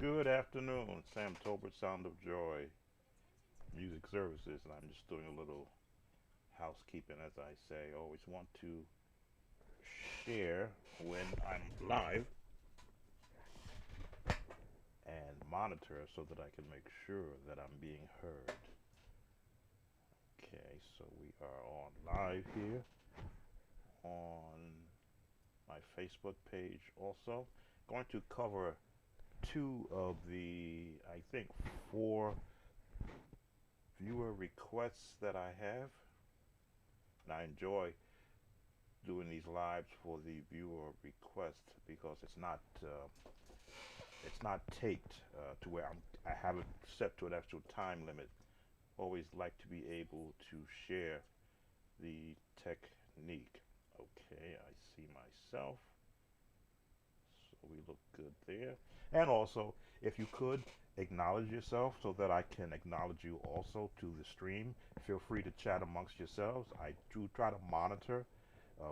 Good afternoon, Sam Tolbert, Sound of Joy, Music Services, and I'm just doing a little housekeeping, as I say. I always want to share when I'm live and monitor so that I can make sure that I'm being heard. Okay, so we are on live here on my Facebook page also. Going to cover two of the, I think, four viewer requests that I have. And I enjoy doing these lives for the viewer request because it's not taped to where I have it set to an actual time limit. Always like to be able to share the technique. Okay, I see myself. So we look good there. And also, if you could acknowledge yourself so that I can acknowledge you also to the stream, feel free to chat amongst yourselves. I do try to monitor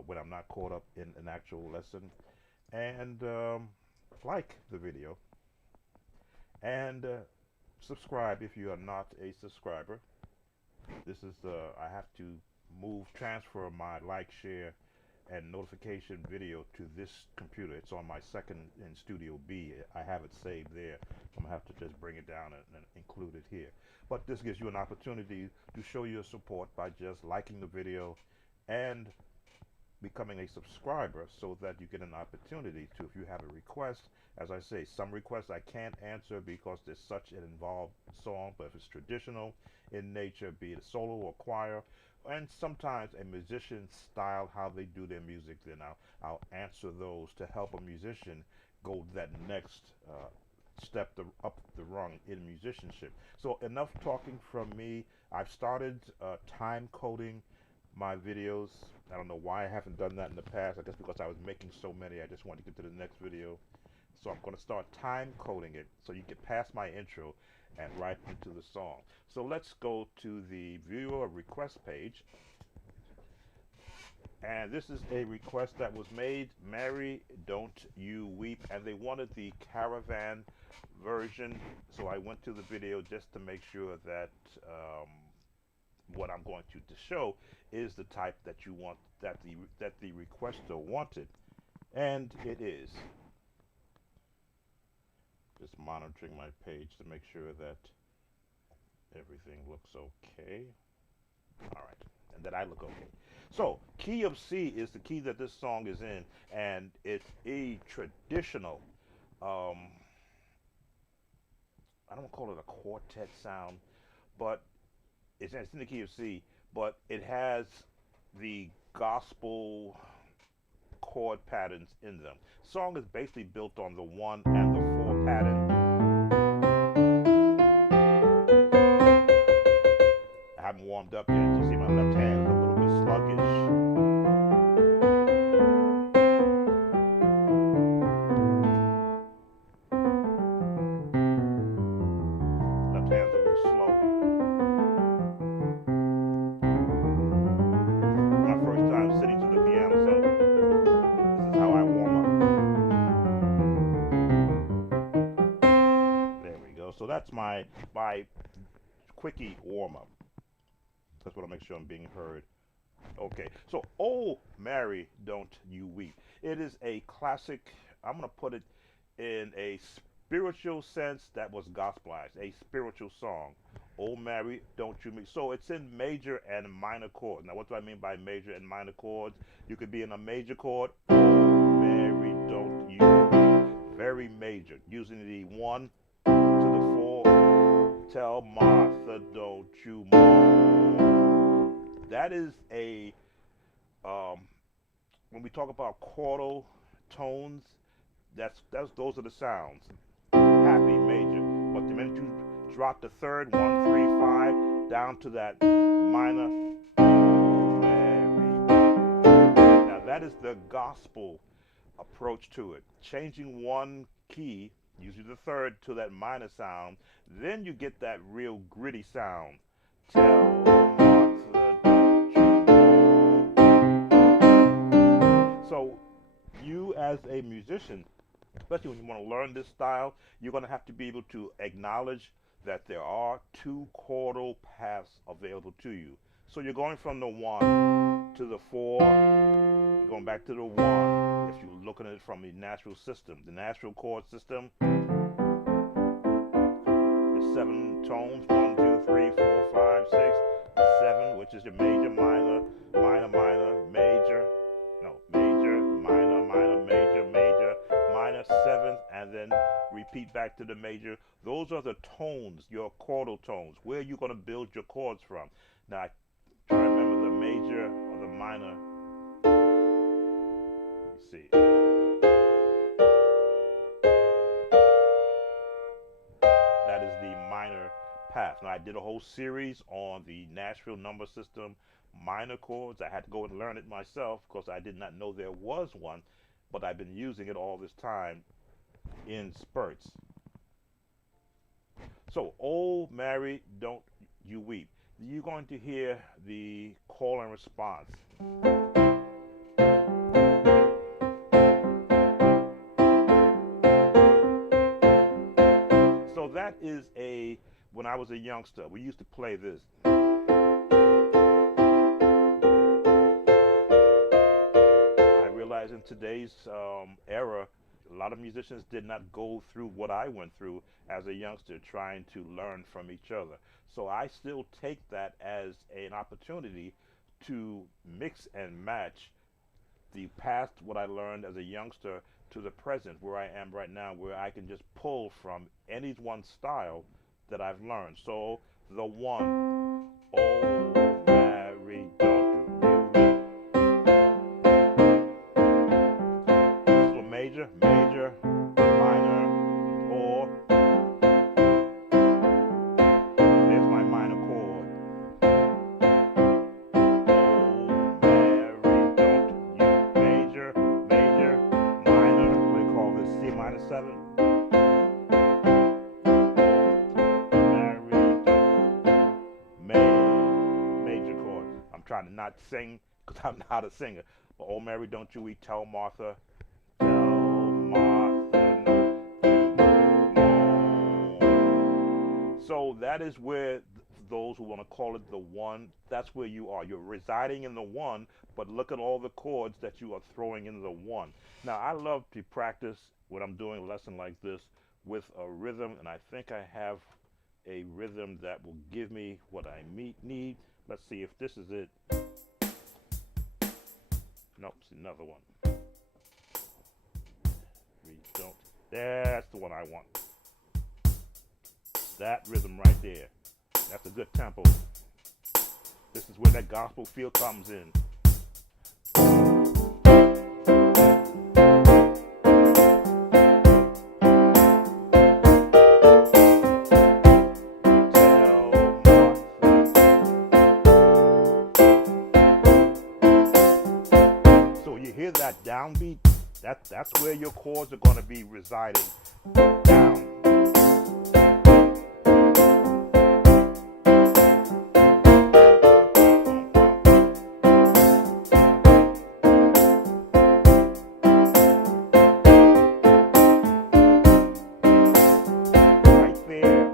when I'm not caught up in an actual lesson. And like the video and subscribe if you are not a subscriber. This is I have to transfer my like, share, and notification video to this computer. It's on my second in Studio B. I have it saved there. I'm gonna have to just bring it down and include it here. But this gives you an opportunity to show your support by just liking the video and becoming a subscriber so that you get an opportunity to, if you have a request, as I say, some requests I can't answer because there's such an involved song, but if it's traditional in nature, be it solo or choir, and sometimes a musician's style, how they do their music, then I'll answer those to help a musician go that next step up the rung in musicianship. So enough talking from me. I've started time coding my videos. I don't know why I haven't done that in the past. I guess because I was making so many, I just wanted to get to the next video. So I'm going to start time coding it so you get past my intro and right into the song. So let's go to the viewer request page. And this is a request that was made, Mary, Don't You Weep. And they wanted the Caravan version. So I went to the video just to make sure that what I'm going to show is the type that you want, that the requester wanted, and it is. Just monitoring my page to make sure that everything looks okay. All right, and that I look okay. So key of C is the key that this song is in, and it's a traditional. I don't call it a quartet sound, but it's in the key of C, but it has the gospel chord patterns in them. Song is basically built on the 1 and the 4 pattern. I haven't warmed up yet. You see my left hand is a little bit sluggish. Left hand's a little slow. My first time sitting to the piano, so this is how I warm up. There we go. So that's my quickie warm up. Just want to make sure I'm being heard. Okay, so Oh Mary, Don't You Weep. It is a classic. I'm going to put it in a spiritual sense that was gospelized, a spiritual song. Oh Mary, Don't You Weep. So it's in major and minor chords. Now, what do I mean by major and minor chords? You could be in a major chord. Oh Mary, Don't You Weep. Very major, using the 1 to the 4. Tell Martha, don't you moan. That is a when we talk about chordal tones, those are the sounds. Happy major, but the minute you drop the third 1, 3, 5 down to that minor, now that is the gospel approach to it. Changing one key, usually the third, to that minor sound, then you get that real gritty sound. Tell Martha, don't you. So you as a musician especially when you want to learn this style, you're going to have to be able to acknowledge that there are two chordal paths available to you. So you're going from the 1 to the 4, you're going back to the 1. If you're looking at it from the natural system, the natural chord system, is 7 tones: 1, 2, 3, 4, 5, 6, 7, which is your major, minor, minor, minor, major, no, major, minor, minor, major, major, minor, 7th, and then repeat back to the major. Those are the tones, your chordal tones, where you're going to build your chords from. Now, I try to remember the major or the minor. Let me see. That is the minor path. Now, I did a whole series on the Nashville number system minor chords. I had to go and learn it myself because I did not know there was one, but I've been using it all this time in spurts. So, "Oh Mary, Don't You Weep." You're going to hear the call and response. So that is when I was a youngster, we used to play this. I realize in today's era, a lot of musicians did not go through what I went through as a youngster, trying to learn from each other. So I still take that as an opportunity to mix and match the past, what I learned as a youngster, to the present, where I am right now, where I can just pull from any one style that I've learned. So the 1, "Oh Mary, don't you weep." This is a major, major, minor, or there's my minor chord. "Oh Mary, don't you," major, major, minor. What do you call this? C minor 7. Trying to not sing because I'm not a singer. But "Oh Mary, don't you weep, tell Martha, tell Martha, no." So that is where those who want to call it the 1, that's where you are. You're residing in the 1, but look at all the chords that you are throwing in the 1. Now, I love to practice when I'm doing a lesson like this with a rhythm, and I think I have a rhythm that will give me what I need. Let's see if this is it. Nope, it's another one. We don't. That's the one I want. That rhythm right there. That's a good tempo. This is where that gospel feel comes in. That downbeat, that's where your chords are going to be residing. Down. Right there.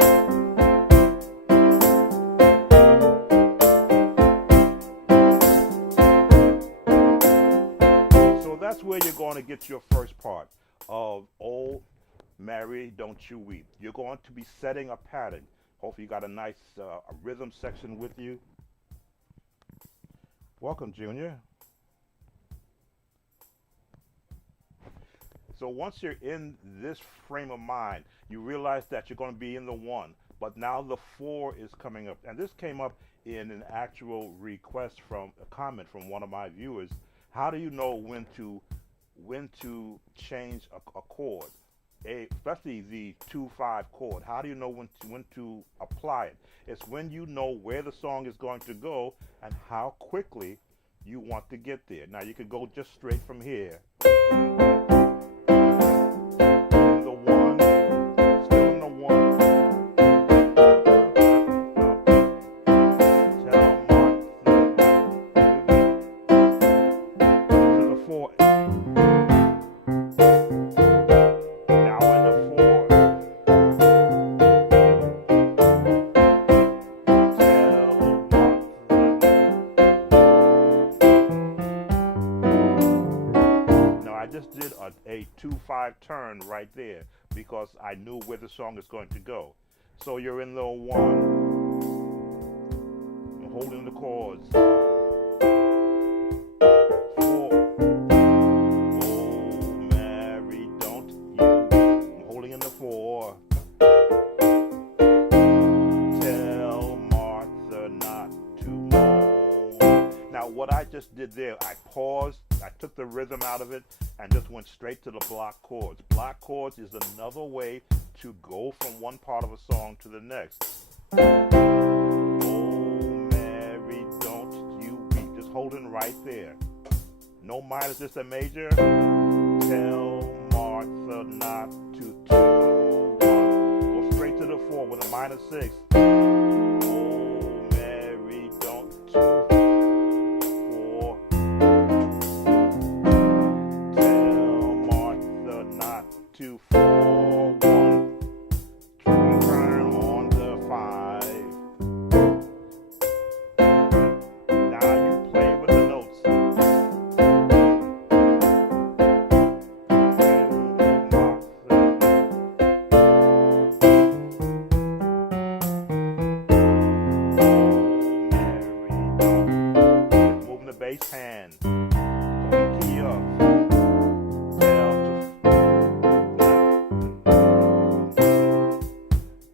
That's where you're going to get your first part of "Oh Mary, Don't You Weep." You're going to be setting a pattern. Hopefully you got a nice a rhythm section with you. Welcome, Junior. So once you're in this frame of mind, you realize that you're going to be in the 1, but now the 4 is coming up. And this came up in an actual request from a comment from one of my viewers. How do you know when to change a chord, especially the 2-5 chord? How do you know when to apply it? It's when you know where the song is going to go and how quickly you want to get there. Now you could go just straight from here. a 2/5 turn right there because I knew where the song is going to go. So you're in the 1, you're holding the chords. 4, oh Mary, don't you weep. I'm holding in the 4. Tell Martha not to moan. Now what I just did there, I paused, I took the rhythm out of it, and just went straight to the block chords. Block chords is another way to go from one part of a song to the next. Oh Mary, don't you weep. Just holding right there. No minor, just a major. Tell Martha not to 2, 1. Go straight to the 4 with a minor 6. Oh Mary, don't 2, 4. Tell Martha not to 4, 1. Turn on the 5. Now you play with the notes. Bass hand, going key up, down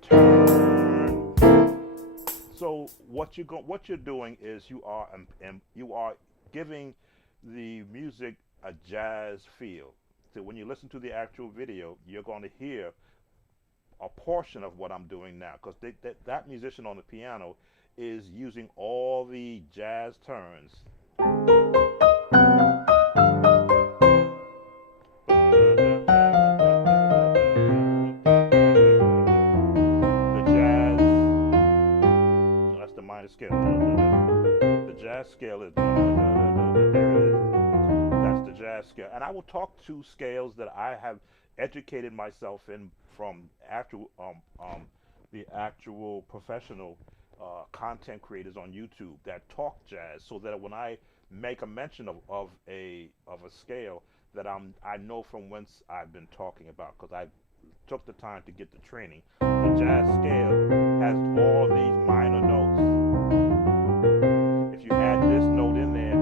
to turn. So what you're doing is you are giving the music a jazz feel. So when you listen to the actual video, you're going to hear a portion of what I'm doing now, because that musician on the piano is using all the jazz turns. Scale. The jazz scale is there it is. That's the jazz scale, and I will talk to scales that I have educated myself in from the actual professional content creators on YouTube that talk jazz, so that when I make a mention of a scale, that I know from whence I've been talking about, because I took the time to get the training. The jazz scale has all these minor notes. If you add this note in there,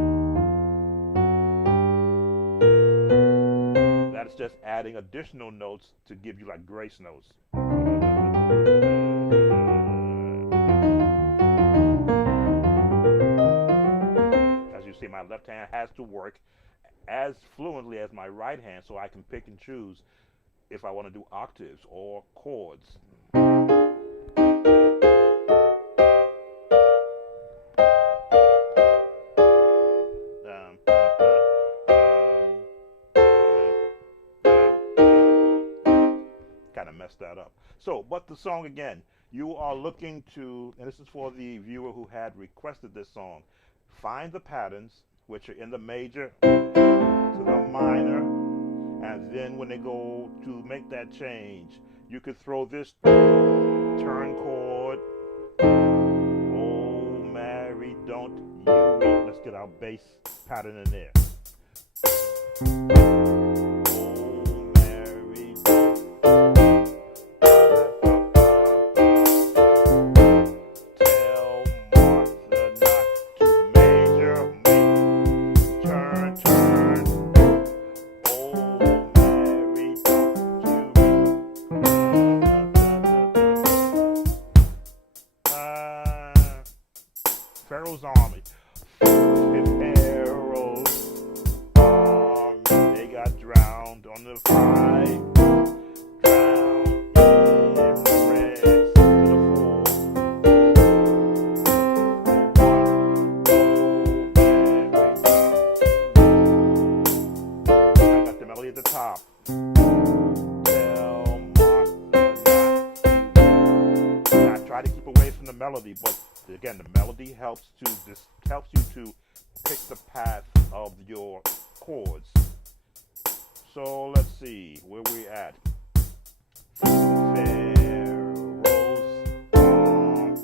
that's just adding additional notes to give you like grace notes. As you see, my left hand has to work as fluently as my right hand, so I can pick and choose if I want to do octaves or chords. Kind of messed that up. So, but the song again, you are looking to, and this is for the viewer who had requested this song, find the patterns which are in the major to the minor, and then when they go to make that change, you could throw this turn chord. Oh Mary, don't you weep. Let's get our bass pattern in there. Oh Mary, tell Martha not to major, turn, turn. Oh Mary, don't you weep. Pharaoh's army. Pharaoh's army, they got drowned on the fight. Drowned in the red sea to the 4. I got the melody at the top. Tell Martha not. I try to keep away from the melody, but again, the melody helps you to pick the path of your chords. So let's see where we at. Pharaoh's turn,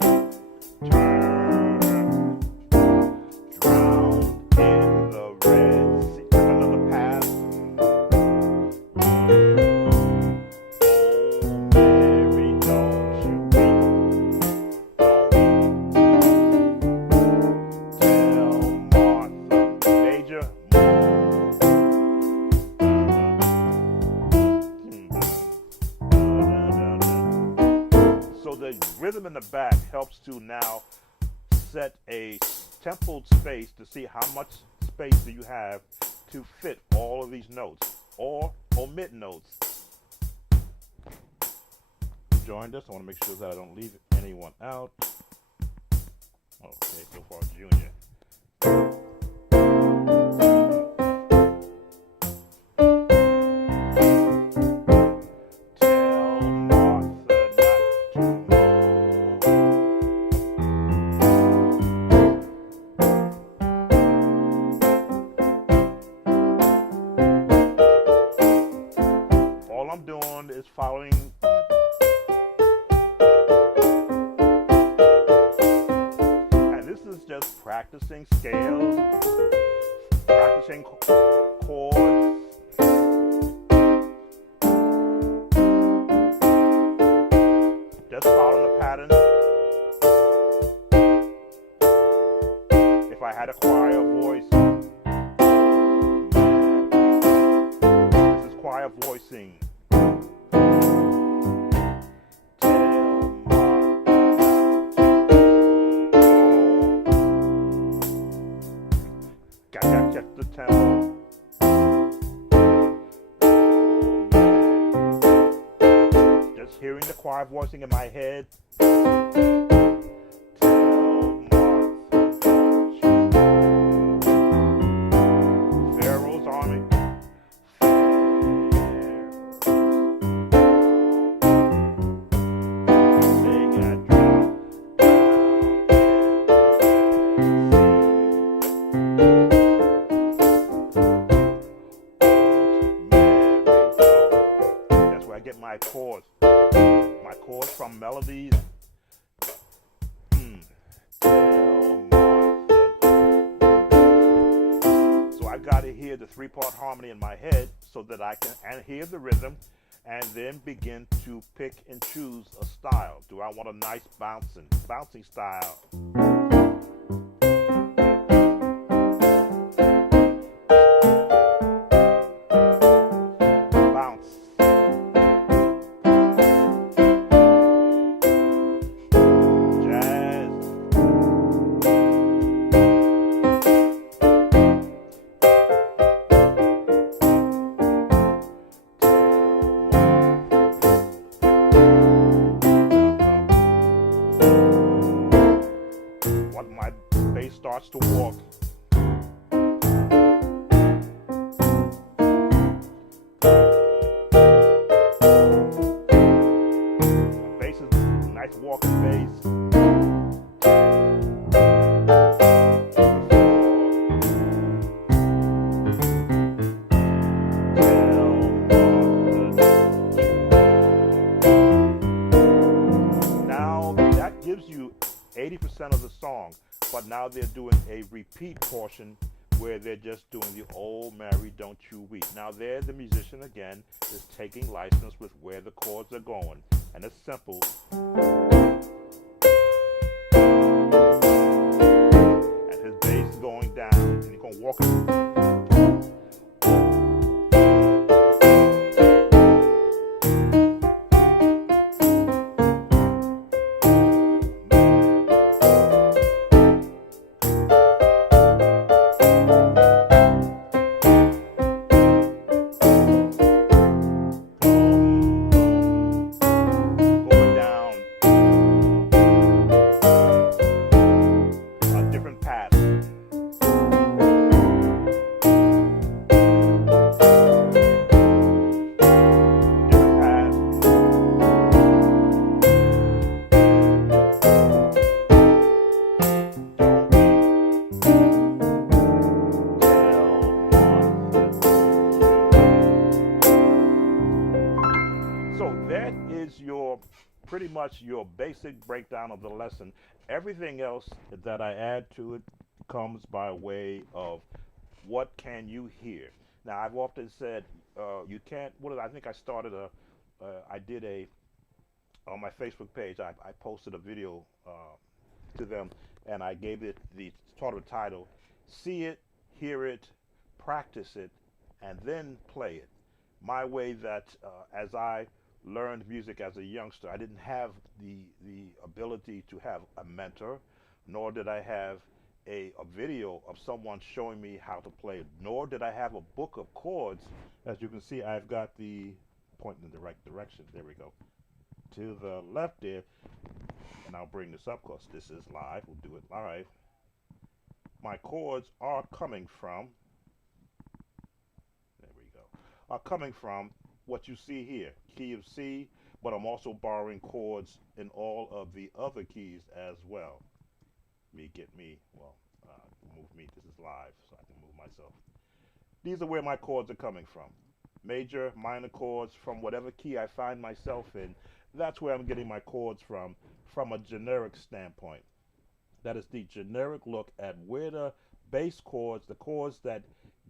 drowned in the Red Sea. Another path. major. So the rhythm in the back helps to now set a tempoed space to see how much space do you have to fit all of these notes or omit notes. Join this. I want to make sure that I don't leave anyone out. Okay, so far Junior. All I'm doing is following. And this is just practicing scales, practicing chords. Just following the pattern. If I had a choir voice, this is choir voicing. Gotta check the tempo. Just hearing the choir voicing in my head. Pharaoh's army. Get my chords from melodies. So I got to hear the three-part harmony in my head so that I can hear the rhythm and then begin to pick and choose a style. Do I want a nice bouncing style? My bass starts to walk. My bass is a nice walking bass. Now that gives you 80% of the song, but now they're doing a repeat portion where they're just doing the "Oh Mary, Don't You Weep." Now there, the musician again is taking license with where the chords are going, and it's simple. And his bass is going down, and he's going to walk it. Pretty much your basic breakdown of the lesson. Everything else that I add to it comes by way of what can you hear. Now I've often said you can't. I think I started I did on my Facebook page. I posted a video to them, and I gave it the sort of title: "See it, hear it, practice it, and then play it. My way that as I learned music as a youngster, I didn't have the ability to have a mentor, nor did I have a video of someone showing me how to play it, nor did I have a book of chords. As you can see, I've got the pointing in the right direction. There we go. To the left there, and I'll bring this up because this is live. We'll do it live. My chords are coming from, there we go, are coming from what you see here, key of C, but I'm also borrowing chords in all of the other keys as well. Move me, this is live, so I can move myself. These are where my chords are coming from. Major, minor chords, from whatever key I find myself in. That's where I'm getting my chords from a generic standpoint. That is the generic look at where the bass chords, the chords that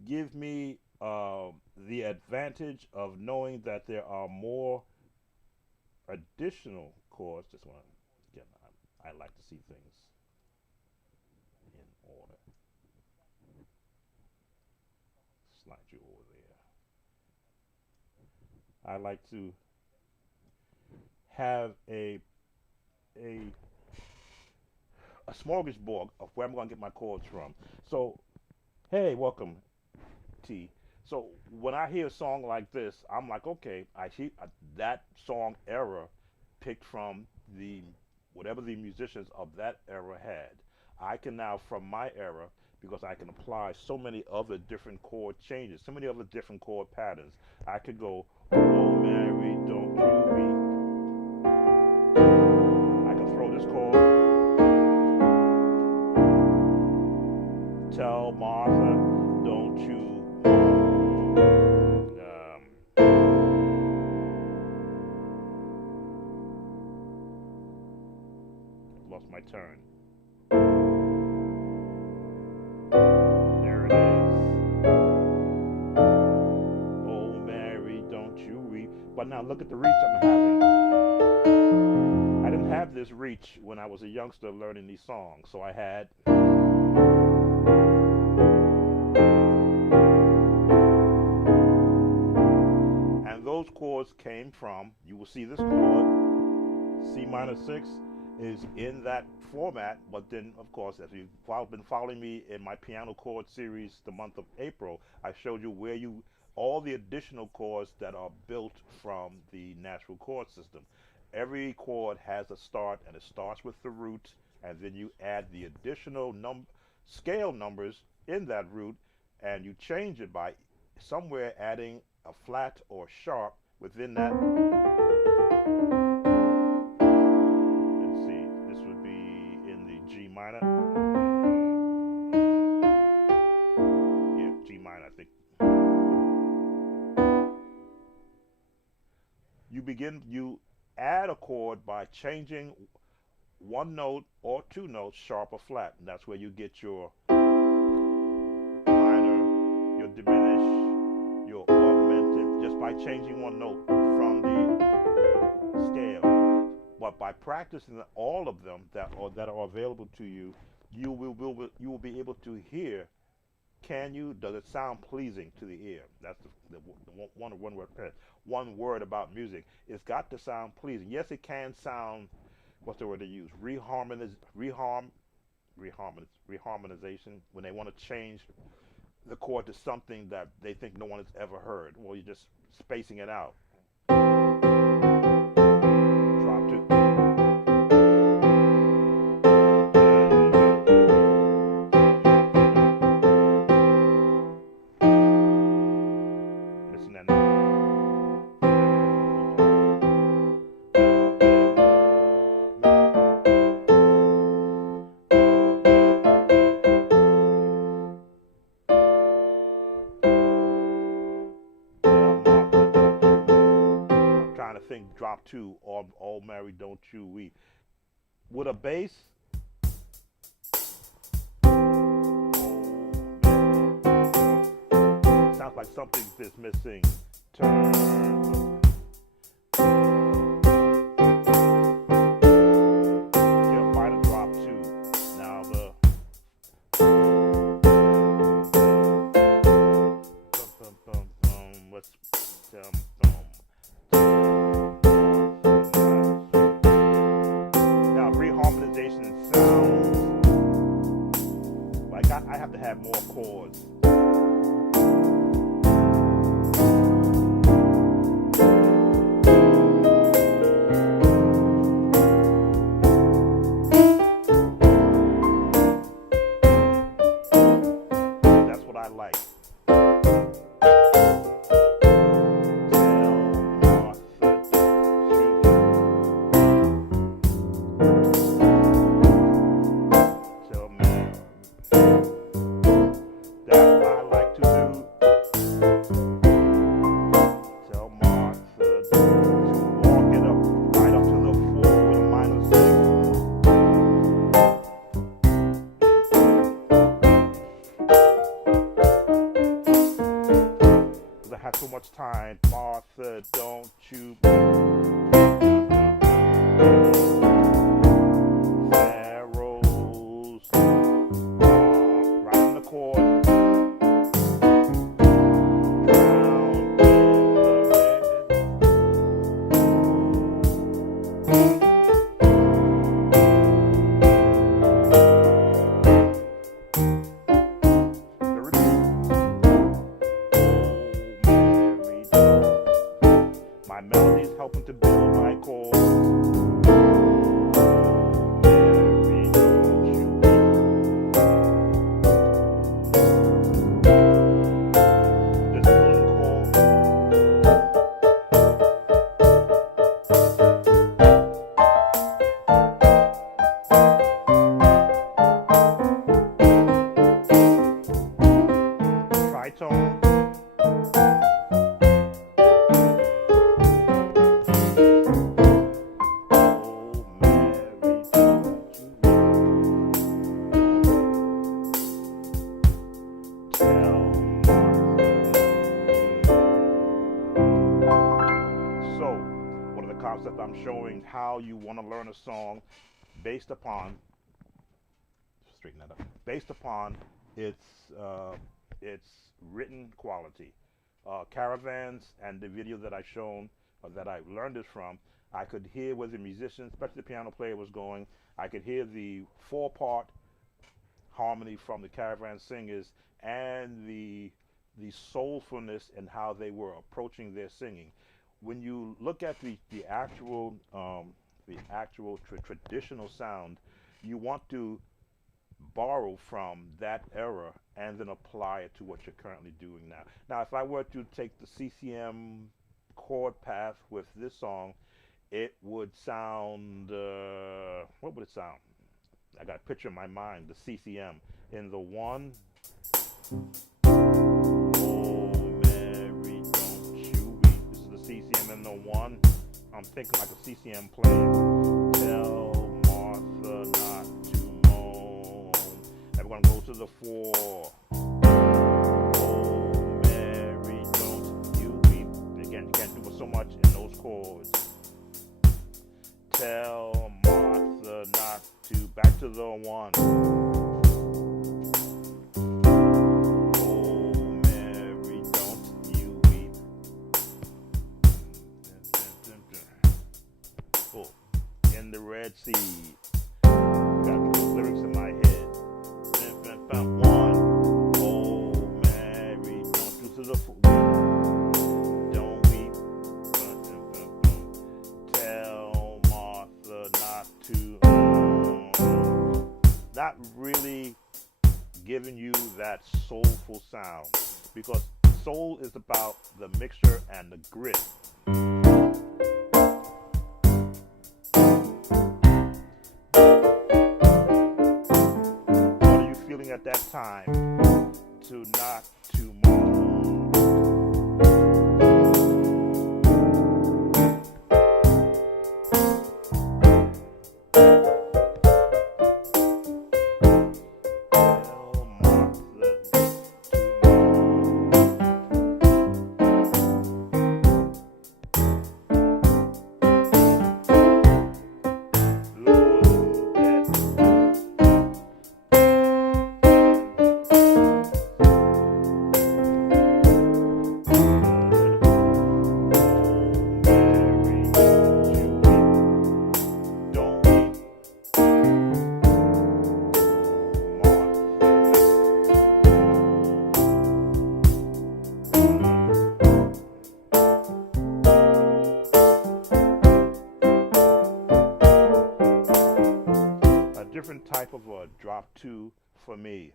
give me the advantage of knowing that there are more additional chords. Just want to, again, I like to see things in order. Slide you over there. I like to have a smorgasbord of where I'm going to get my chords from. So, hey, welcome, T. So when I hear a song like this, I'm like, okay, I see that song era picked from whatever the musicians of that era had. I can now, from my era, because I can apply so many other different chord changes, so many other different chord patterns, I could go, oh Mary, don't you weep. I can throw this chord, tell Martha, don't you lost my turn. There it is. Oh Mary, don't you weep. But now look at the reach I'm having. I didn't have this reach when I was a youngster learning these songs, so I had those chords came from, you will see this chord, C minor 6 is in that format, but then of course, if you've been following me in my piano chord series the month of April, I showed you where all the additional chords that are built from the natural chord system. Every chord has a start, and it starts with the root, and then you add the additional scale numbers in that root, and you change it by somewhere adding a flat or sharp within that. Let's see, this would be in the G minor. Yeah, G minor, I think. You add a chord by changing one note or two notes, sharp or flat, and that's where you get your minor, your diminished, your augmented, just by changing one note from the scale. But by practicing all of them that are available to you, you will be able to hear. Does it sound pleasing to the ear? That's the one word about music. It's got to sound pleasing. Yes, it can sound, what's the word they use? Reharmonization, when they want to change the chord to something that they think no one has ever heard. Well, you're just spacing it out. Drop 2. Missing that note. Drop 2, oh Mary, don't you weep. With a bass, sounds like something's missing. Turn. Yeah, minor drop 2. Now chords. That's what I like. Had so much time, Martha, don't you Pharaoh's right in the chord, down in the my melodies helping to build my chords. Mary, don't you just building chords. Tritone. Concept I'm showing how you want to learn a song based upon its written quality. Caravans and the video that I shown that I learned it from, I could hear where the musician, especially the piano player, was going. I could hear the 4-part harmony from the Caravan singers and the soulfulness and how they were approaching their singing. When you look at the actual traditional sound, you want to borrow from that era and then apply it to what you're currently doing now. Now, if I were to take the CCM chord path with this song, it would sound, what would it sound? I got a picture in my mind, the CCM in the 1. CCM in the 1. I'm thinking like a CCM playing. Tell Martha not to moan. Everyone go to the 4. Oh, Mary, don't you weep. Again, you can't do it so much in those chords. Tell Martha not to. Back to the 1. In the Red Sea. Got those lyrics in my head. 1. Oh, Mary, don't do to the don't weep. Tell Martha not to. Not really giving you that soulful sound, because soul is about the mixture and the grit. At that time, to not to moan. type of a drop two for me.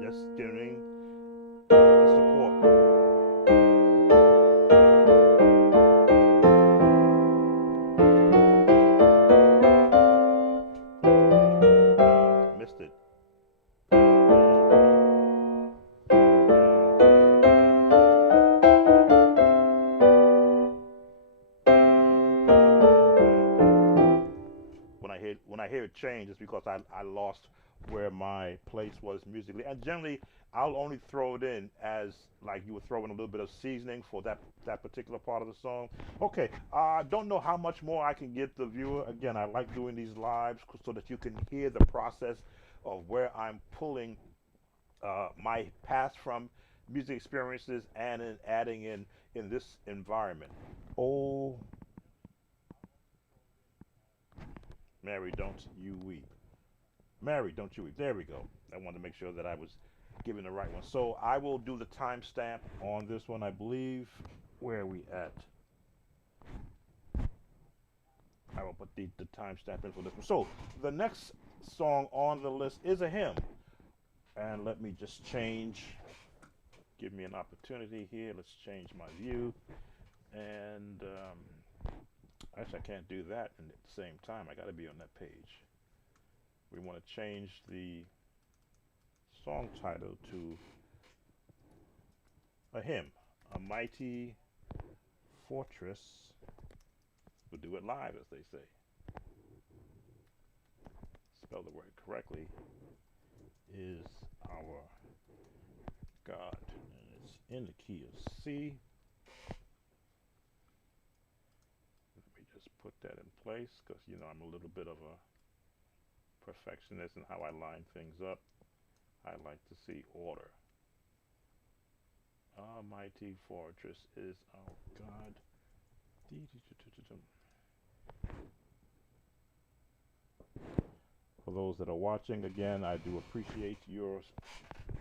Just giving support. Missed it. When I hear it change, it's because I lost where my place was musically. And generally, I'll only throw it in as like you would throw in a little bit of seasoning for that particular part of the song. Okay, I don't know how much more I can give the viewer. Again, I like doing these lives so that you can hear the process of where I'm pulling my past from music experiences and in adding in this environment. Oh, Mary, don't you weep. Mary, don't you weep. There we go. I wanted to make sure that I was giving the right one. So I will do the timestamp on this one, I believe. Where are we at? I will put the timestamp in for this one. So the next song on the list is a hymn. And let me just change. Give me an opportunity here. Let's change my view. And actually, I can't do that at the same time. I got to be on that page. We want to change the song title to a hymn, a mighty fortress. We'll do it live, as they say. Spell the word correctly. Is our God, and it's in the key of C. Let me just put that in place, because you know I'm a little bit of a perfectionist in how I line things up. I like to see order. Our mighty fortress is our God. For those that are watching, again, I do appreciate your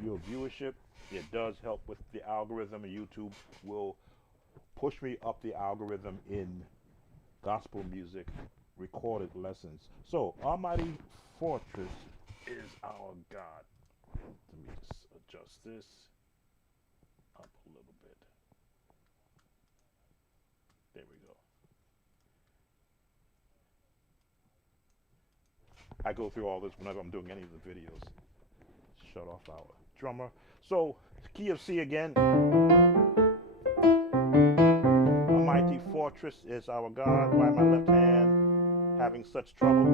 viewership. It does help with the algorithm, and YouTube will push me up the algorithm in gospel music recorded lessons. So, Almighty Fortress is our God. Let me just adjust this up a little bit. There we go. I go through all this whenever I'm doing any of the videos. Shut off our drummer. So, key of C again. Almighty Fortress is our God. Why my left hand having such trouble?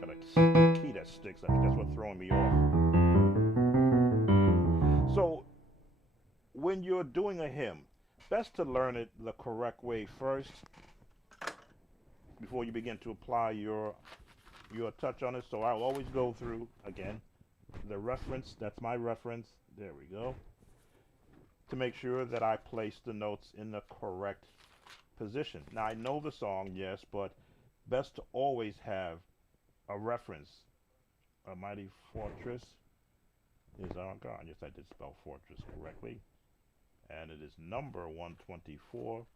Got a key that sticks. I think that's what's throwing me off. So, when you're doing a hymn, best to learn it the correct way first before you begin to apply your touch on it. So I'll always go through, again, the reference. That's my reference. There we go. To make sure that I place the notes in the correct position. Now, I know the song, yes, but best to always have a reference. A mighty fortress is our God. Yes, I did spell fortress correctly. And it is number 124.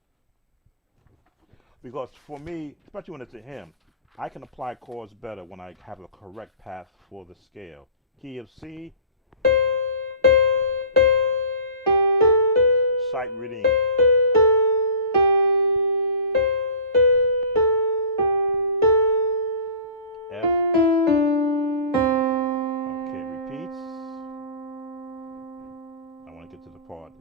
Because for me, especially when it's a hymn, I can apply chords better when I have a correct path for the scale. Key of C. Sight reading. F. Okay, repeats. I want to get to the part.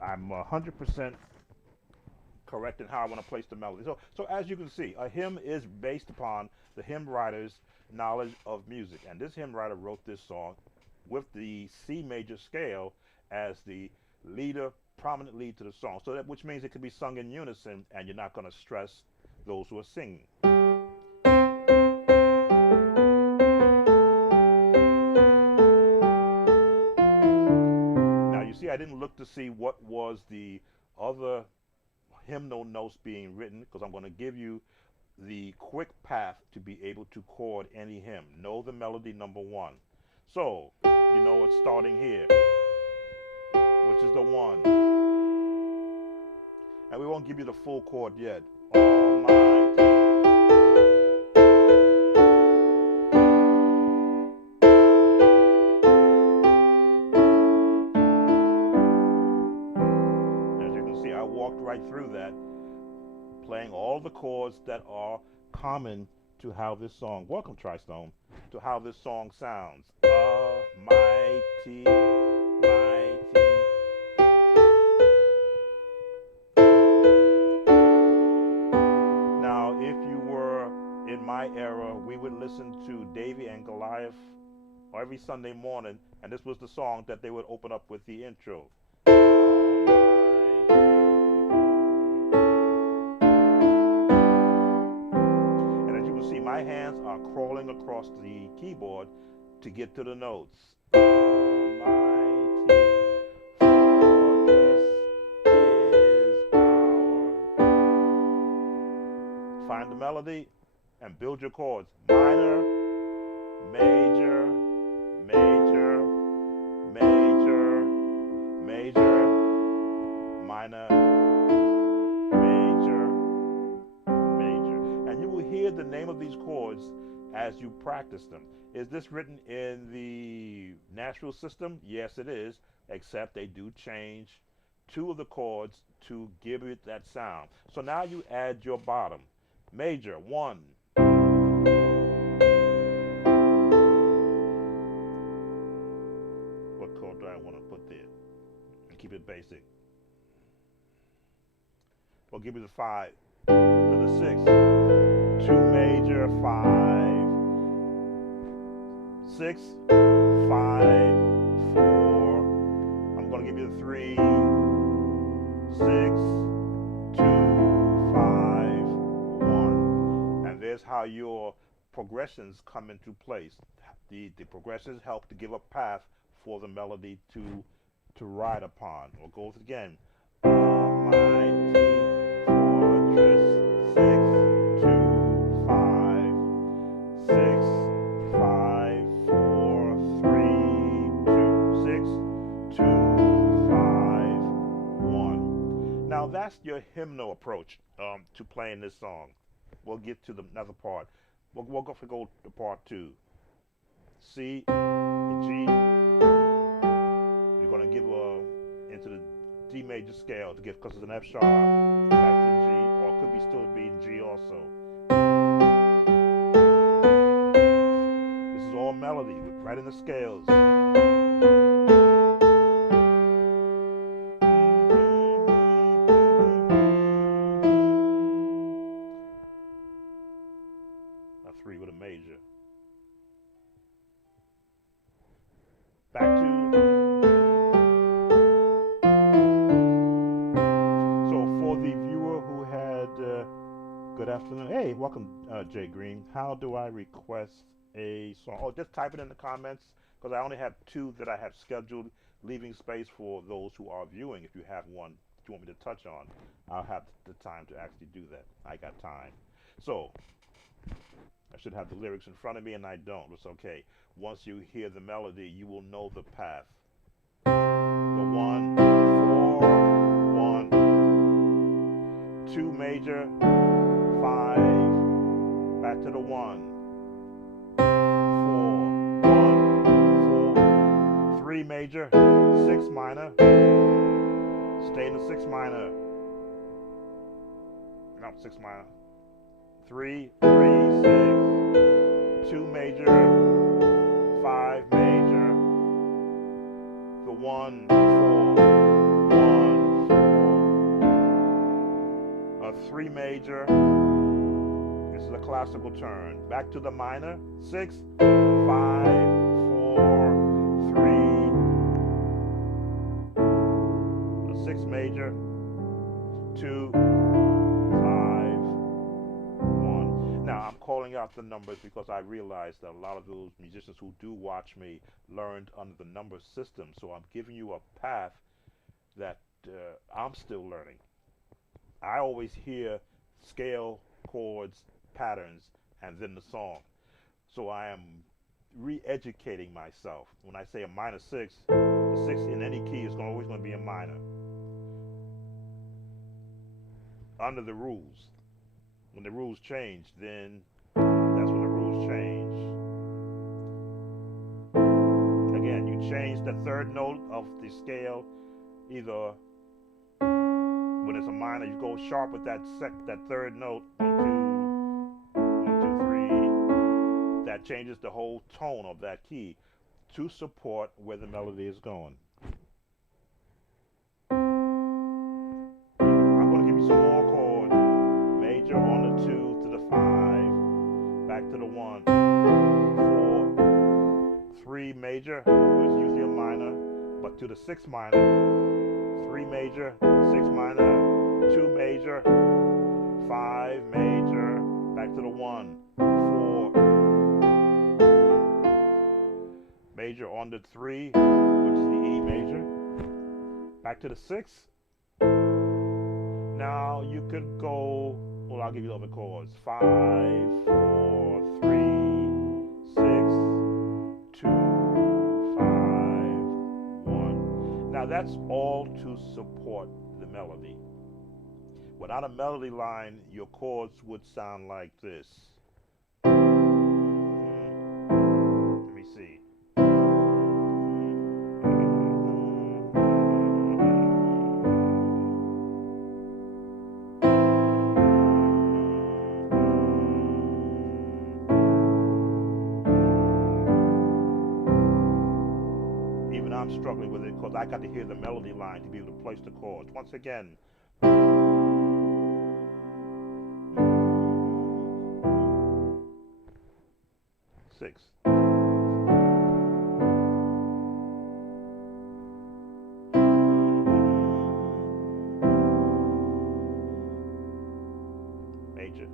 I'm 100% correct in how I want to place the melody. So as you can see, a hymn is based upon the hymn writer's knowledge of music. And this hymn writer wrote this song with the C major scale as the leader, prominent lead to the song. So that, which means it can be sung in unison and you're not going to stress those who are singing. Now you see I didn't look to see what was the other hymnal notes being written, because I'm going to give you the quick path to be able to chord any hymn. Know the melody number one. So you know it's starting here, which is the 1. And we won't give you the full chord yet. Almighty. As you can see, I walked right through that, playing all the chords that are common to how this song, welcome Tristone, to how this song sounds. Mighty, mighty. Now, if you were in my era, we would listen to Davy and Goliath every Sunday morning, and this was the song that they would open up with the intro. And as you can see, my hands are crawling across the keyboard to get to the notes. Almighty fortress is our. Find the melody and build your chords. Minor, major, major, major, major, minor, major, major. And you will hear the name of these chords as you practice them. Is this written in the natural system? Yes, it is, except they do change 2 of the chords to give it that sound. So now you add your bottom. Major, 1. What chord do I want to put there? And keep it basic. We'll give you the 5 to the 6. 2 major, 5. 6, 5, 4. I'm going to give you the 3, 6, 2, 5, 1. And there's how your progressions come into place. The progressions help to give a path for the melody to ride upon. We'll go again. Mighty fortress, 6, 2, 5, 6, 5, 4, 3, 2, 6, 2, 5, 1. Now that's your hymnal approach to playing this song. We'll get to the another part. We'll go to part 2. C, G. You're going to give into the D major scale to get, because it's an F sharp, back to G, or it could be still be in G also. This is all melody, right in the scales. A 3 with a major. Back to. So for the viewer who had, good afternoon. Hey, welcome, Jay Green. How do I request a song? Oh, just type it in the comments, because I only have 2 that I have scheduled, leaving space for those who are viewing. If you have one you want me to touch on, I'll have the time to actually do that. I got time. So I should have the lyrics in front of me, and I don't. It's okay. Once you hear the melody, you will know the path. The 1, 4, 1, 2 major, 5, back to the 1, 4, 1, 4, 3 major, 6 minor, stay in the 6 minor, no, 6 minor, 3, 3, 6, 2 major, 5 major, the 1, 4, 1, 4, 3 major. This is a classical turn. Back to the minor. 6, 5, 4, 3. The 6 major. 2, 5, 1. Now I'm calling out the numbers because I realize that a lot of those musicians who do watch me learned under the number system. So I'm giving you a path that I'm still learning. I always hear scale, chords, patterns, and then the song. So I am re-educating myself. When I say a minor 6, the 6 in any key is always going to be a minor. Under the rules. When the rules change, then that's when the rules change. Again, you change the third note of the scale. Either when it's a minor, you go sharp with that third note. 1, 2, 1, 2, 3. That changes the whole tone of that key to support where the melody is going. I'm going to give you some more chords. Major on the 2 to the 5, back to the 1, 4, 3 major, it's usually a minor, but to the 6 minor, 3 major, 6 minor, 2 major, 5 major, back to the 1, 4, major on the 3, which is the E major, back to the 6. Now you could go, well, I'll give you other chords. 5, 4, 3, 6, 2, 5, 1. Now that's all to support the melody. Without a melody line, your chords would sound like this. Let me see. I'm struggling with it because I got to hear the melody line to be able to place the chords. Once again. 6. Major.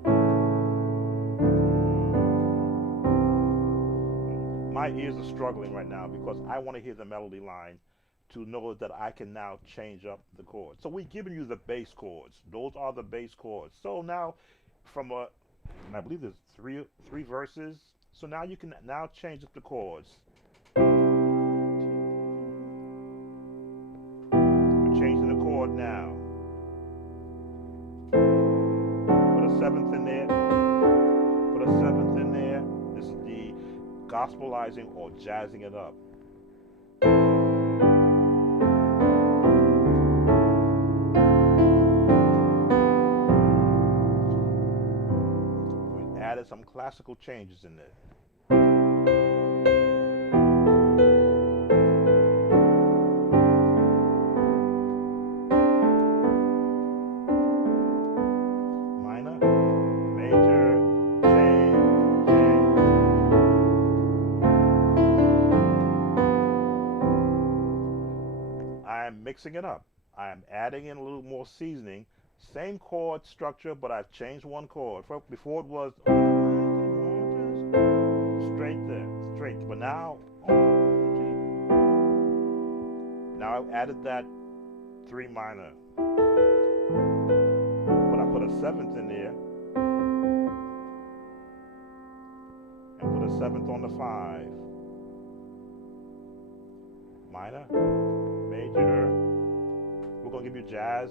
My ears are struggling right now because I want to hear the melody line to know that I can now change up the chords. So we're giving you the bass chords. Those are the bass chords. So now from I believe there's three verses. So now you can now change up the chords. We're changing the chord now. Put a 7th in there. Put a 7th in there. This is the gospelizing or jazzing it up. We added some classical changes in there. Minor, major, I'm mixing it up. I am adding in a little more seasoning. Same chord structure, but I've changed one chord. Before it was straight there, straight. But now I've added that 3 minor. But I put a 7th in there. And put a 7th on the 5. Minor, major. We're going to give you jazz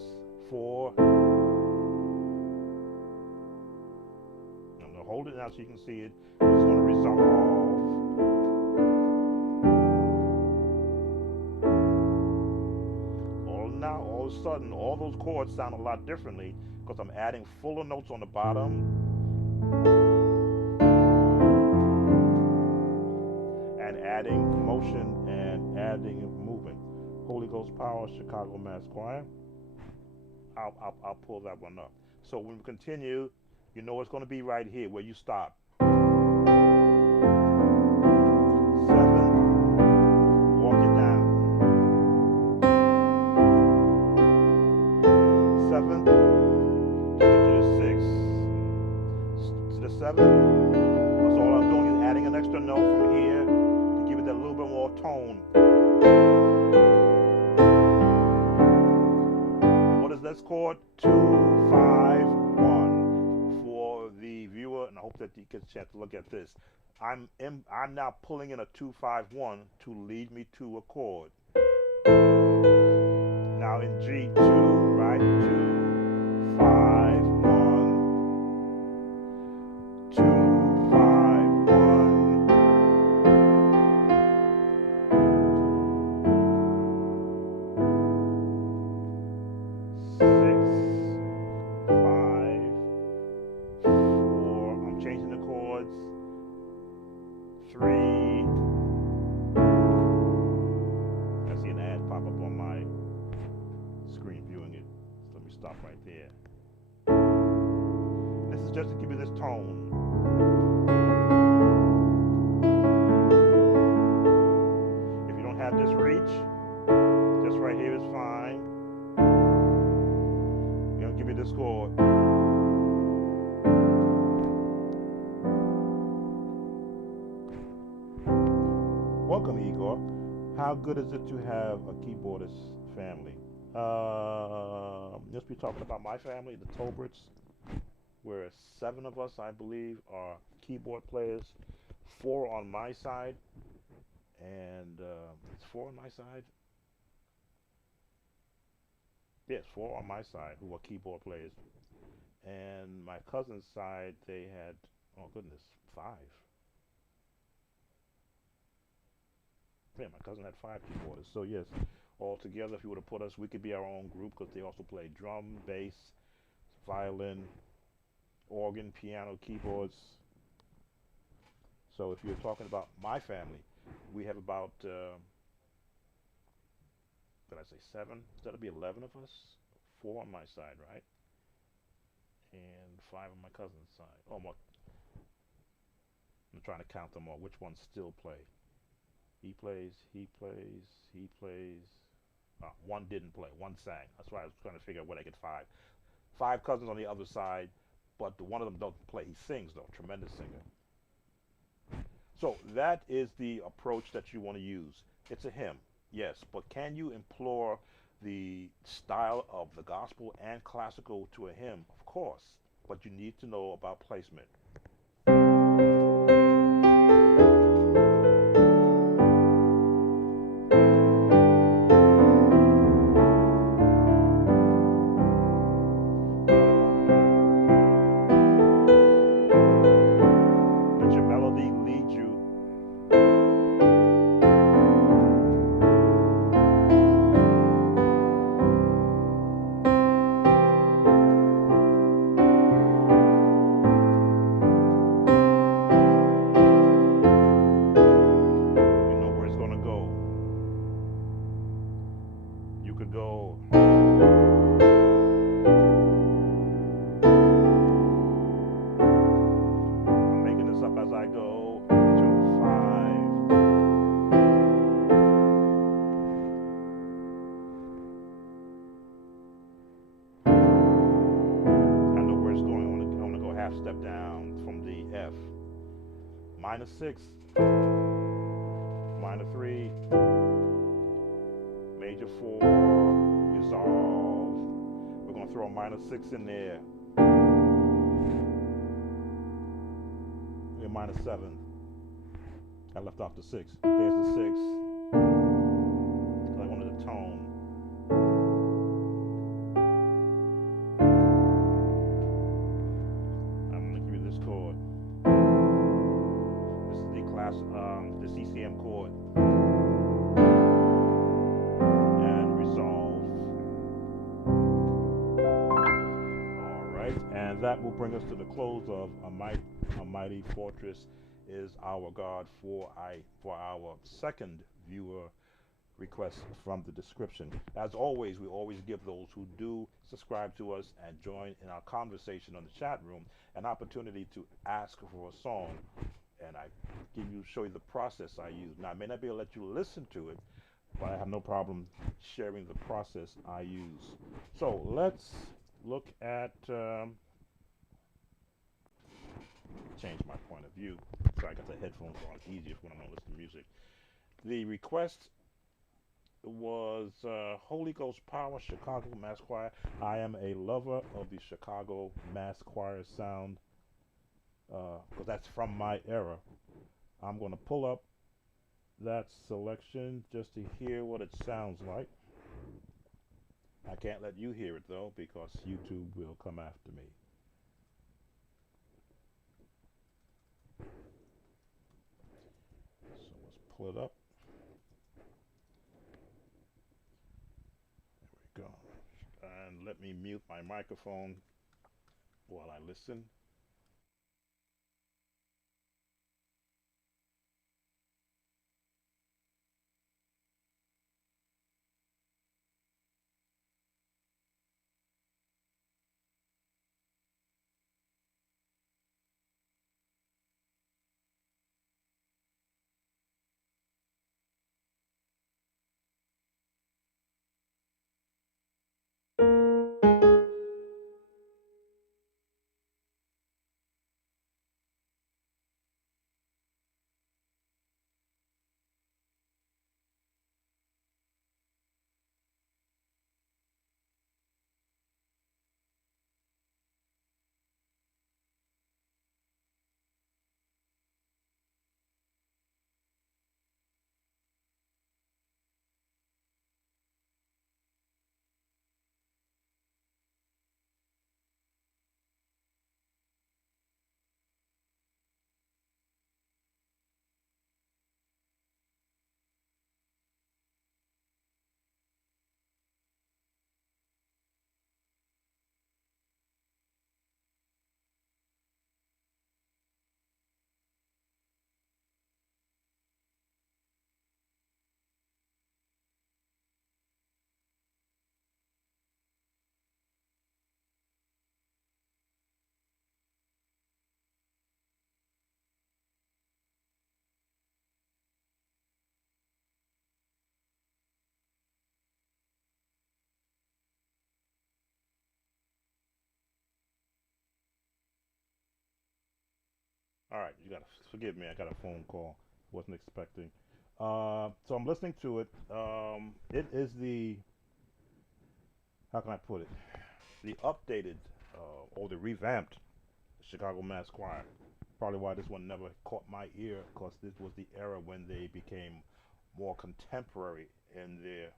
4. I'm going to hold it now so you can see it. It's going to resolve. All of a sudden, all those chords sound a lot differently because I'm adding fuller notes on the bottom and adding motion and adding movement. Holy Ghost Power, Chicago Mass Choir. I'll pull that one up. So when we continue, you know it's going to be right here where you stop. 7, walk it down. 7, to get to the 6. To the 7. So all I'm doing is adding an extra note from here to give it that little bit more tone. And what is this chord? 2, 5, 1. For the viewer, and I hope that you get a chance to look at this. I'm now pulling in a 2, 5, 1 to lead me to a chord. Now in G2, right? 2, 5, 1. 2, 5, 1. 6, 5, 4. I'm changing the chords. 3. I see an ad pop up on my screen viewing it. So let me stop right there. This is just to give you this tone. If you don't have this reach, this right here is fine. You know, give me this chord. Welcome, Igor. How good is it to have a keyboardist family? Just be talking about my family, the Tolberts. We're 7 of us, I believe, are keyboard players. 4 on my side, and it's 4 on my side. Yes, 4 on my side who are keyboard players, and my cousin's side they had, oh goodness, 5. Yeah, my cousin had 5 keyboards. So yes, all together, if you were to put us, we could be our own group because they also play drum, bass, violin, organ, piano, keyboards. So if you're talking about my family, we have about, did I say 7? That'll be 11 of us. 4 on my side, right? And 5 on my cousin's side. Oh, I'm trying to count them all. Which ones still play? He plays, he plays, he plays. One didn't play, one sang. That's why I was trying to figure out where I get 5. 5 cousins on the other side, but one of them doesn't play. He sings though, tremendous singer. So that is the approach that you want to use. It's a hymn, yes, but can you implore the style of the gospel and classical to a hymn? Of course, but you need to know about placement. Step down from the F. Minor 6, minor 3, major 4, resolve. We're going to throw a minor 6 in there. We're minor 7. I left off the 6. There's the 6. I wanted the tone. The CCM chord and resolve. All right, and that will bring us to the close of a mighty fortress is our God for our second viewer requests from the description. As always, we always give those who do subscribe to us and join in our conversation on the chat room an opportunity to ask for a song, and I show you the process I use. Now, I may not be able to let you listen to it, but I have no problem sharing the process I use. So let's look at, change my point of view. So I got the headphones on, easier when I'm going to listen to music. The request was Holy Ghost Power, Chicago Mass Choir. I am a lover of the Chicago Mass Choir sound because that's from my era. I'm going to pull up that selection just to hear what it sounds like. I can't let you hear it though because YouTube will come after me. So let's pull it up. There we go. And let me mute my microphone while I listen. All right, you gotta forgive me. I got a phone call. Wasn't expecting. So I'm listening to it. It is the, how can I put it? The updated or the revamped Chicago Mass Choir. Probably why this one never caught my ear, because this was the era when they became more contemporary in their.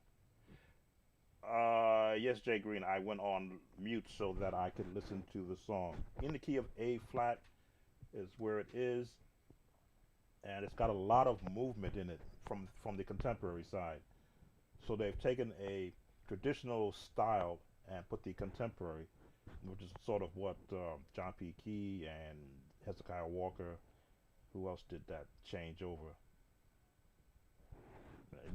Yes, Jay Green. I went on mute so that I could listen to the song. In the key of A flat is where it is, and it's got a lot of movement in it from the contemporary side. So they've taken a traditional style and put the contemporary, which is sort of what John P. Key and Hezekiah Walker, who else did that change over? It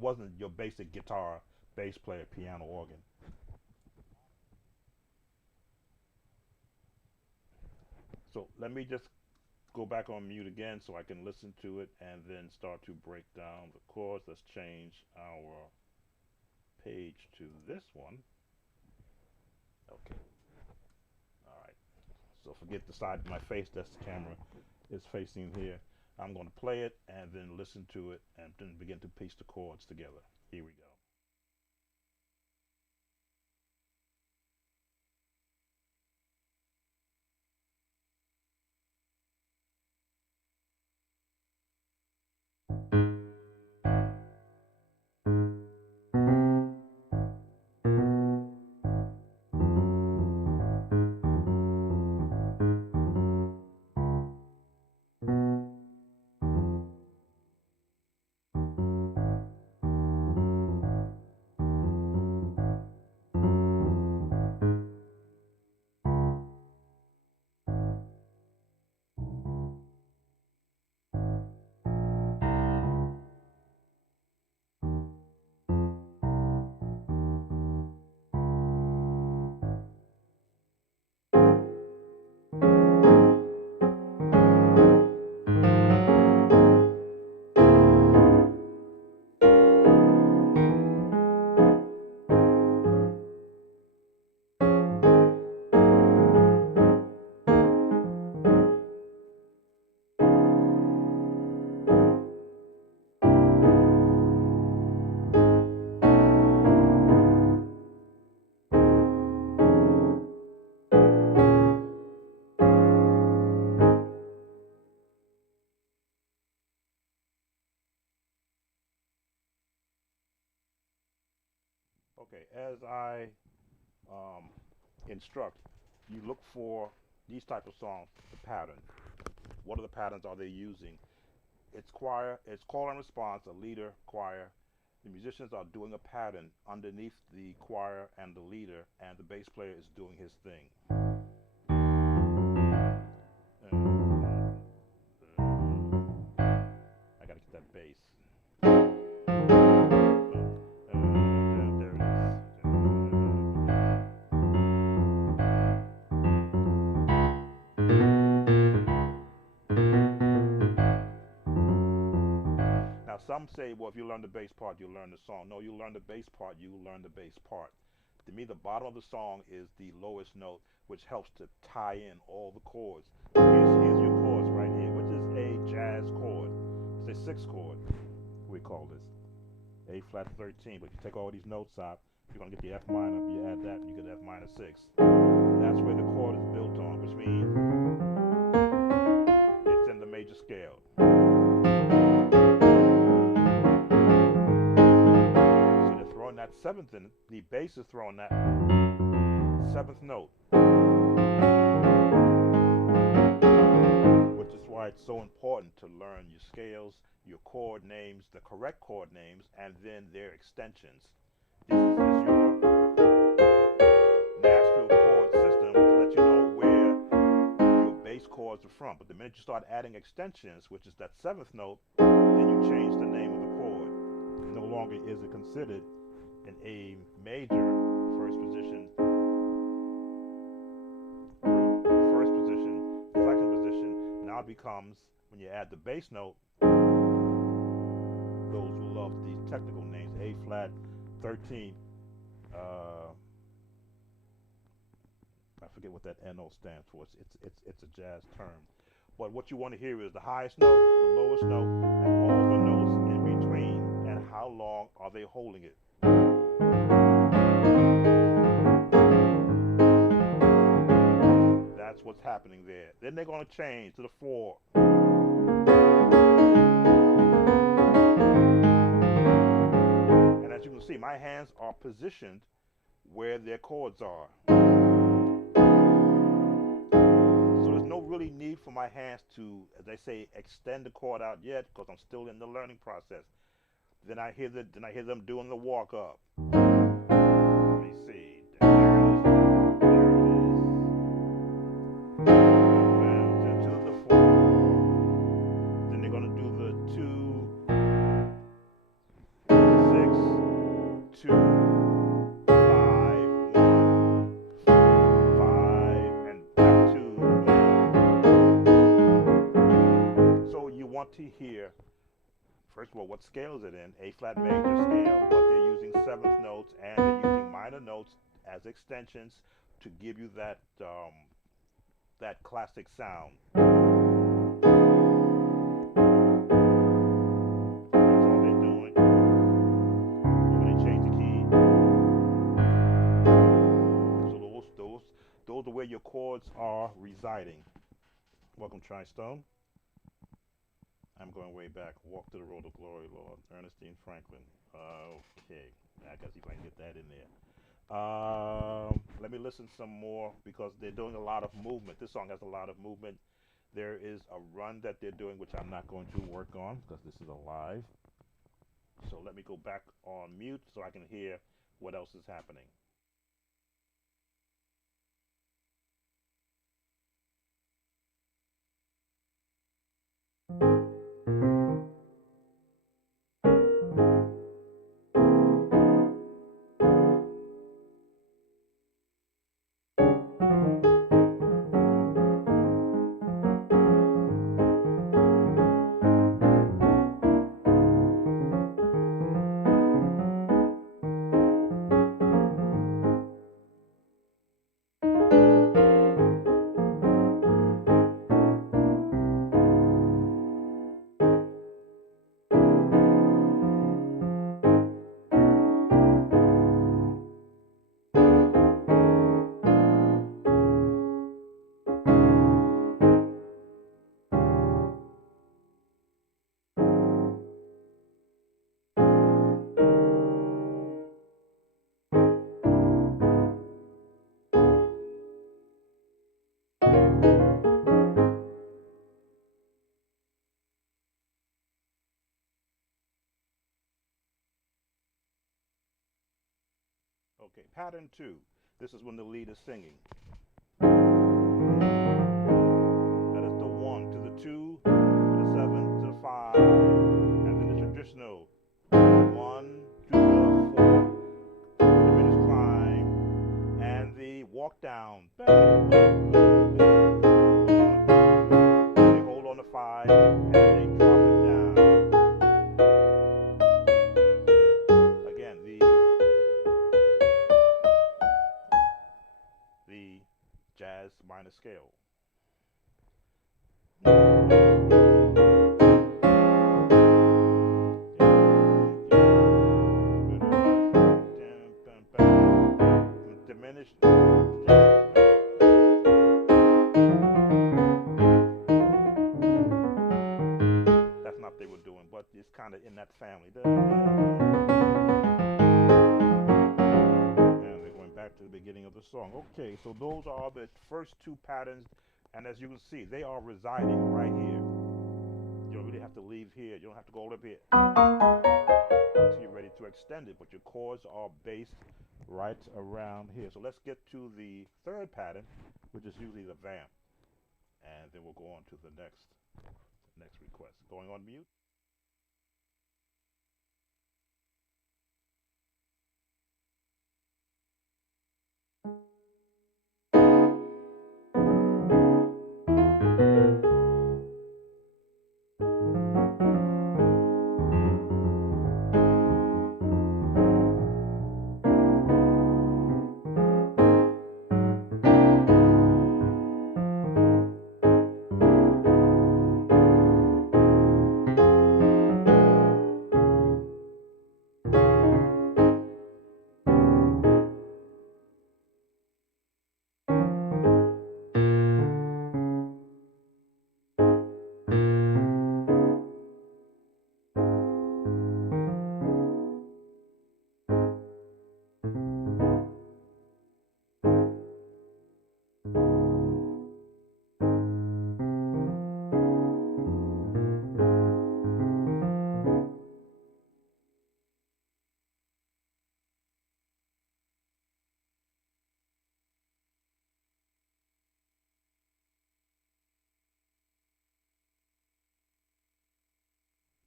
wasn't your basic guitar, bass player, piano, organ. So let me just go back on mute again so I can listen to it and then start to break down the chords. Let's change our page to this one. Okay. All right. So forget the side of my face. That's the camera is facing here. I'm going to play it and then listen to it and then begin to piece the chords together. Here we go. Okay, as I instruct, you look for these type of songs, the pattern. What are the patterns are they using? It's choir, it's call and response, a leader, choir. The musicians are doing a pattern underneath the choir and the leader, and the bass player is doing his thing. I gotta get that bass. There it is. Now some say, well, if you learn the bass part, you learn the song. No, you learn the bass part, you learn the bass part. To me, the bottom of the song is the lowest note, which helps to tie in all the chords. Here's your chords right here, which is a jazz chord. It's a 6 chord, we call this. A flat 13, but you take all these notes out, you're going to get the F minor. You add that, you get F minor 6. That's where the chord is built on, which means it's in the major scale. So they're throwing that 7th in, the bass is throwing that 7th note. Which is why it's so important to learn your scales, your chord names, the correct chord names, and then their extensions. This is your Nashville chord system to let you know where your bass chords are from. But the minute you start adding extensions, which is that 7th note, then you change the name of the chord. No longer is it considered an A major first position, first position, second position. Now it becomes, when you add the bass note, those who love these technical names, A flat 13, I forget what that NO stands for. It's a jazz term. But what you want to hear is the highest note, the lowest note, and all the notes in between, and how long are they holding it. That's what's happening there. Then they're going to change to the 4. And as you can see, my hands are positioned where their chords are. So there's no really need for my hands to, as they say, extend the chord out yet, because I'm still in the learning process. Then I hear them doing the walk up. Let me see. To hear, first of all, what scale is it in? A flat major scale, but they're using 7th notes and they're using minor notes as extensions to give you that that classic sound. That's all they're doing. When they change the key, so those are where your chords are residing. Welcome, Tri-Stone. I'm going way back. Walk to the Road of Glory, Lord. Ernestine Franklin. Okay. I gotta see if I can get that in there. Let me listen some more, because they're doing a lot of movement. This song has a lot of movement. There is a run that they're doing, which I'm not going to work on because this is a live. So let me go back on mute so I can hear what else is happening. Okay, pattern 2. This is when the lead is singing. That is the 1 to the 2, to the 7, to the 5, and then the traditional 1 to the 4, the diminished climb, and the walk down. Bang, bang, bang, bang. They hold on to 5 and they drop it down. Again, the jazz minor scale. Diminished. That's not what they were doing, but it's kind of in that family. And we're going back to the beginning of the song. Okay, so those are the first 2 patterns, and as you can see, they are residing right here. You don't really have to leave here. You don't have to go all up here until you're ready to extend it, but your chords are based right around here. So let's get to the 3rd pattern, which is usually the vamp, and then we'll go on to the next request. Going on mute.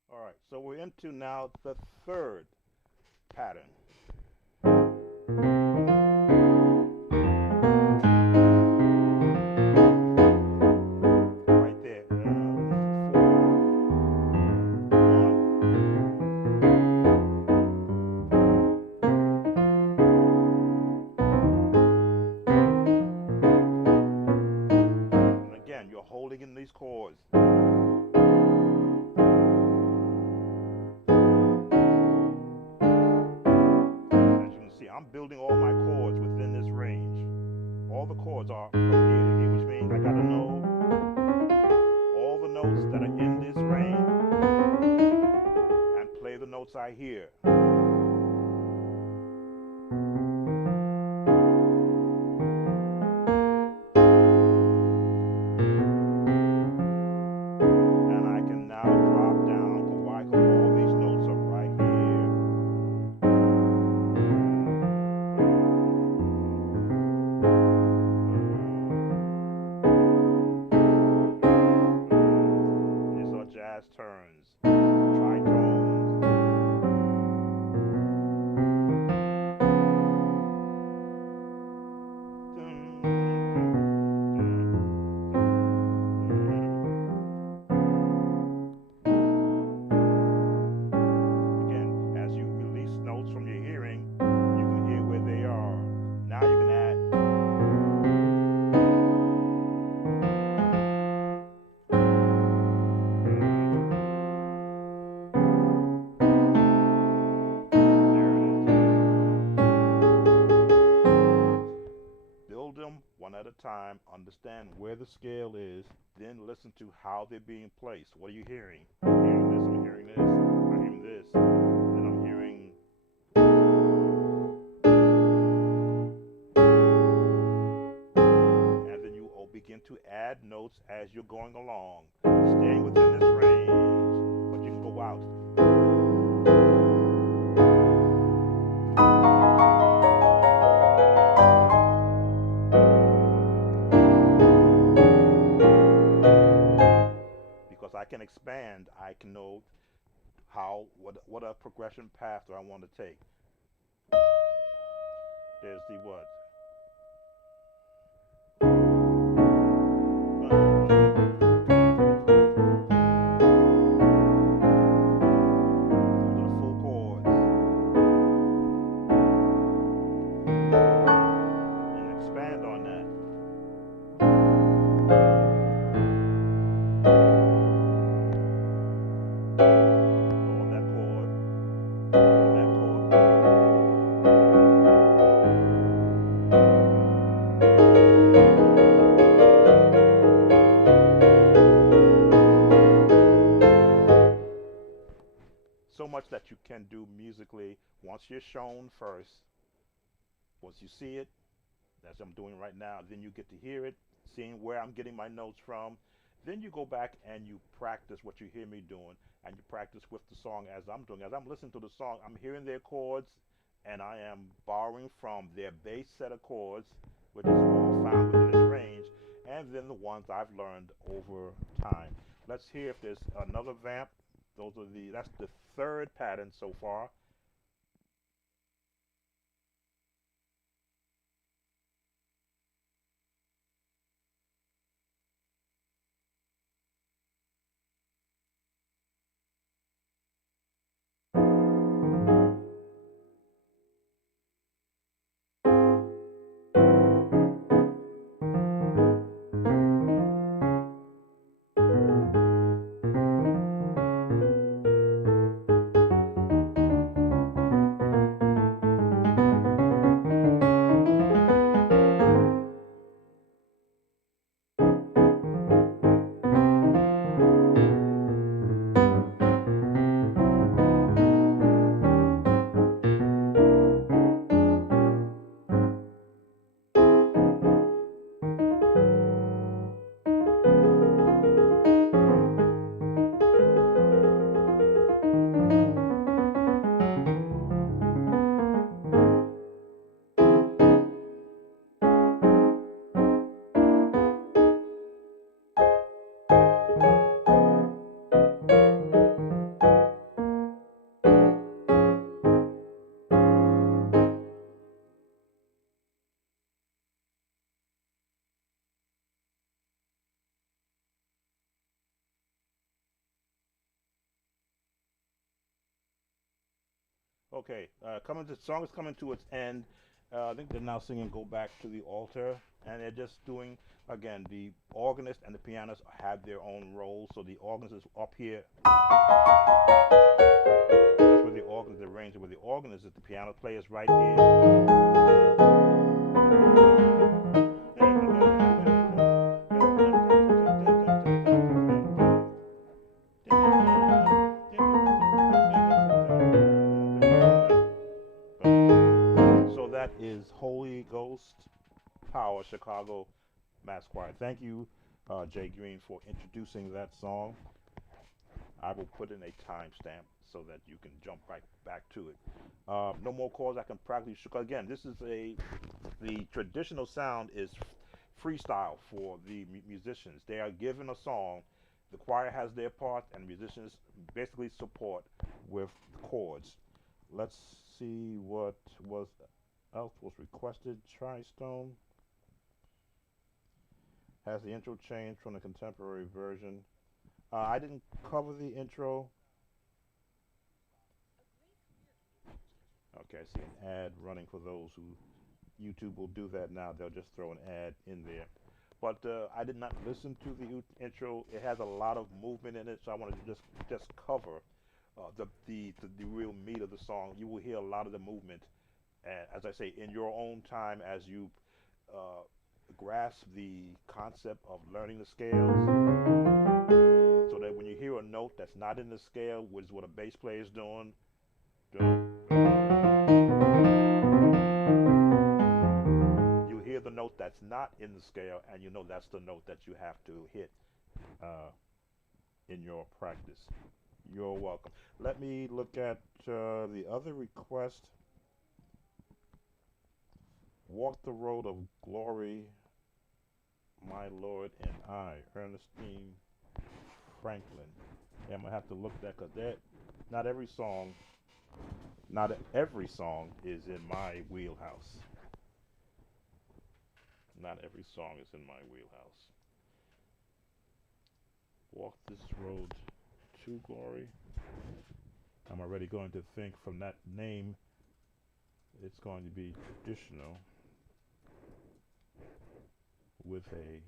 All right, so we're into now the 3rd pattern. Right there. 4, 1. And again, you're holding in these chords. I'm building all my chords within this range. All the chords are from here to here, which means I gotta know all the notes that are in this range and play the notes I hear. And I can now drop down to why all these notes are right here. Jazz turns, tritones. Again, as you release notes from your hearing, you can hear where they are. Now you can add. One at a time, understand where the scale is, then listen to how they're being placed. What are you hearing? I'm hearing this, I'm hearing this, I'm hearing this, then I'm hearing. And then you will begin to add notes as you're going along, staying within this range, but you can go out. what a progression path do I want to take. There's the what? Those are the full chords. And expand on that. Go on that chord. On that chord. So much that you can do musically once you're shown first. Once you see it, that's what I'm doing right now. Then you get to hear it, seeing where I'm getting my notes from. Then you go back and you practice what you hear me doing, and you practice with the song as I'm doing. As I'm listening to the song, I'm hearing their chords, and I am borrowing from their base set of chords, which is all found within this range, and then the ones I've learned over time. Let's hear if there's another vamp. That's the third pattern so far. Okay, the song is coming to its end. I think they're now singing "Go Back to the Altar," and they're just doing again. The organist and the pianist have their own roles. So the organist is up here. That's where the organist, the range where the organist is. The piano player is right here. So that is Holy Ghost Power Chicago Mass Choir. Thank you, Jay Green, for introducing that song. I will put in a timestamp so that you can jump right back to it. No more chords I can practically. Again, this is the traditional sound is freestyle for the musicians. They are given a song, the choir has their part, and musicians basically support with chords. Let's see what else was requested. Tristone has the intro changed from the contemporary version. I didn't cover the intro. Okay, I see an ad running for those who YouTube will do that now. They'll just throw an ad in there. But I did not listen to the intro. It has a lot of movement in it, so I wanted to just cover the real meat of the song. You will hear a lot of the movement, and as I say, in your own time as you uh, grasp the concept of learning the scales, so that when you hear a note that's not in the scale, which is what a bass player is doing, you hear the note that's not in the scale, and you know that's the note that you have to hit uh, in your practice. You're welcome. Let me look at the other request. Walk the road of glory, my Lord and I, Ernestine Franklin. Yeah, I'm gonna have to look that because Not every song, not every song is in my wheelhouse. Not every song is in my wheelhouse. Walk this road to glory. I'm already going to think from that name, it's going to be traditional with a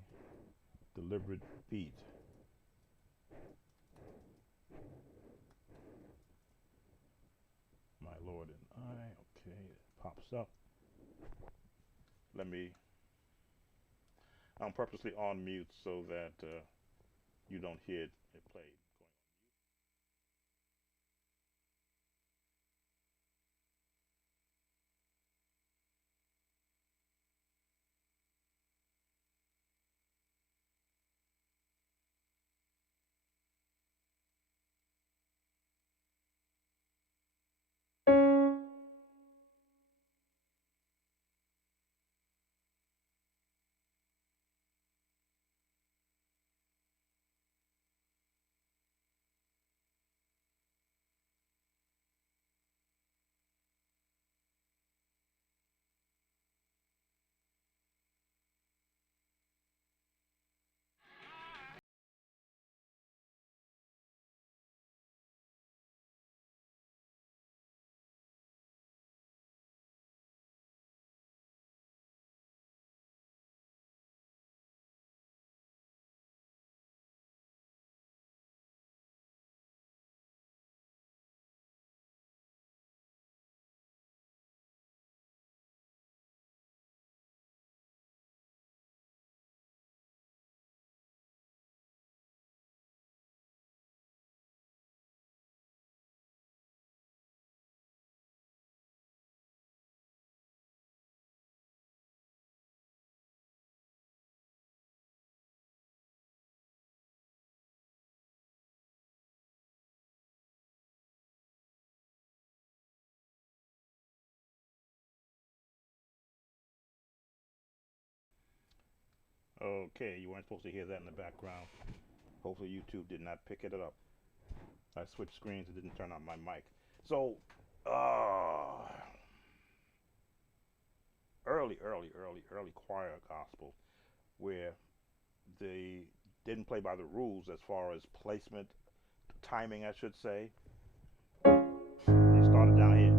deliberate beat. My Lord and I. Okay, it pops up. Let me. I'm purposely on mute so that you don't hear it played. Okay, you weren't supposed to hear that in the background. Hopefully YouTube did not pick it up. I switched screens and didn't turn on my mic. So, uh, early choir gospel where they didn't play by the rules as far as placement, timing, I should say. They started down here.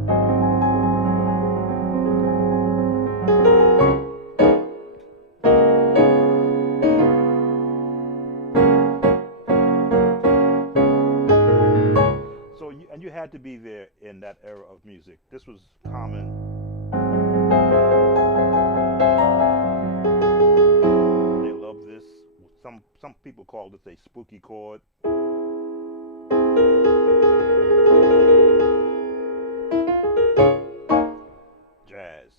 So, and you had to be there in that era of music. This was common. They love this. Some people call this a spooky chord. Jazz.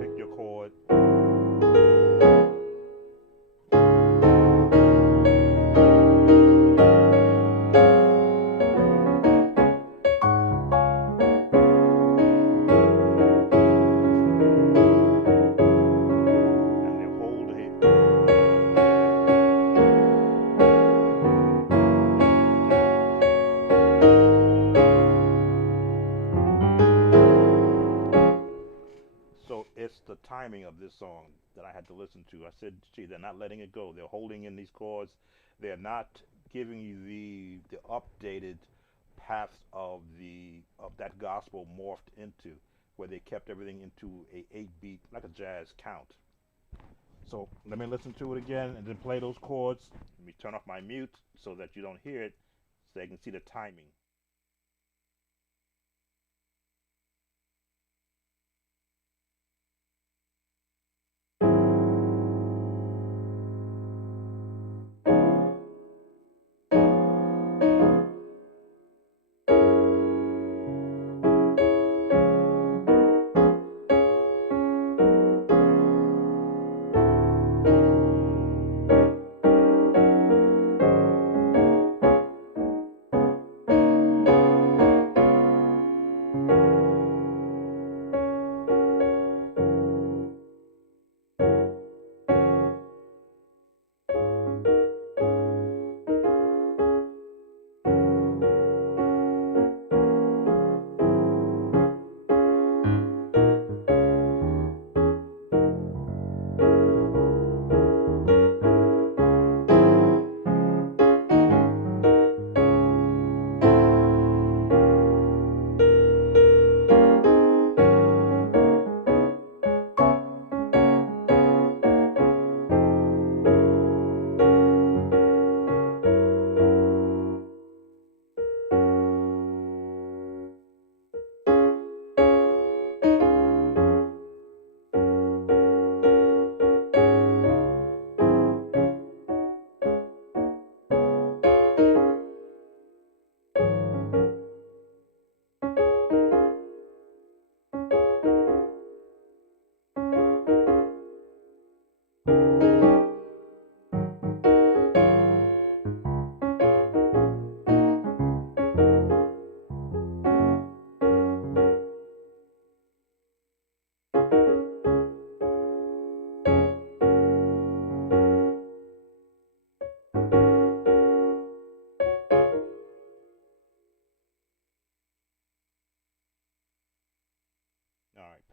Pick your chord. And they hold a So it's the timing of this song that I had to listen to. I said, gee, they're not letting it go. They're holding in these chords. They're not giving you the updated paths of that gospel morphed into, where they kept everything into a 8-beat, like a jazz count. So let me listen to it again and then play those chords. Let me turn off my mute so that you don't hear it, so they can see the timing.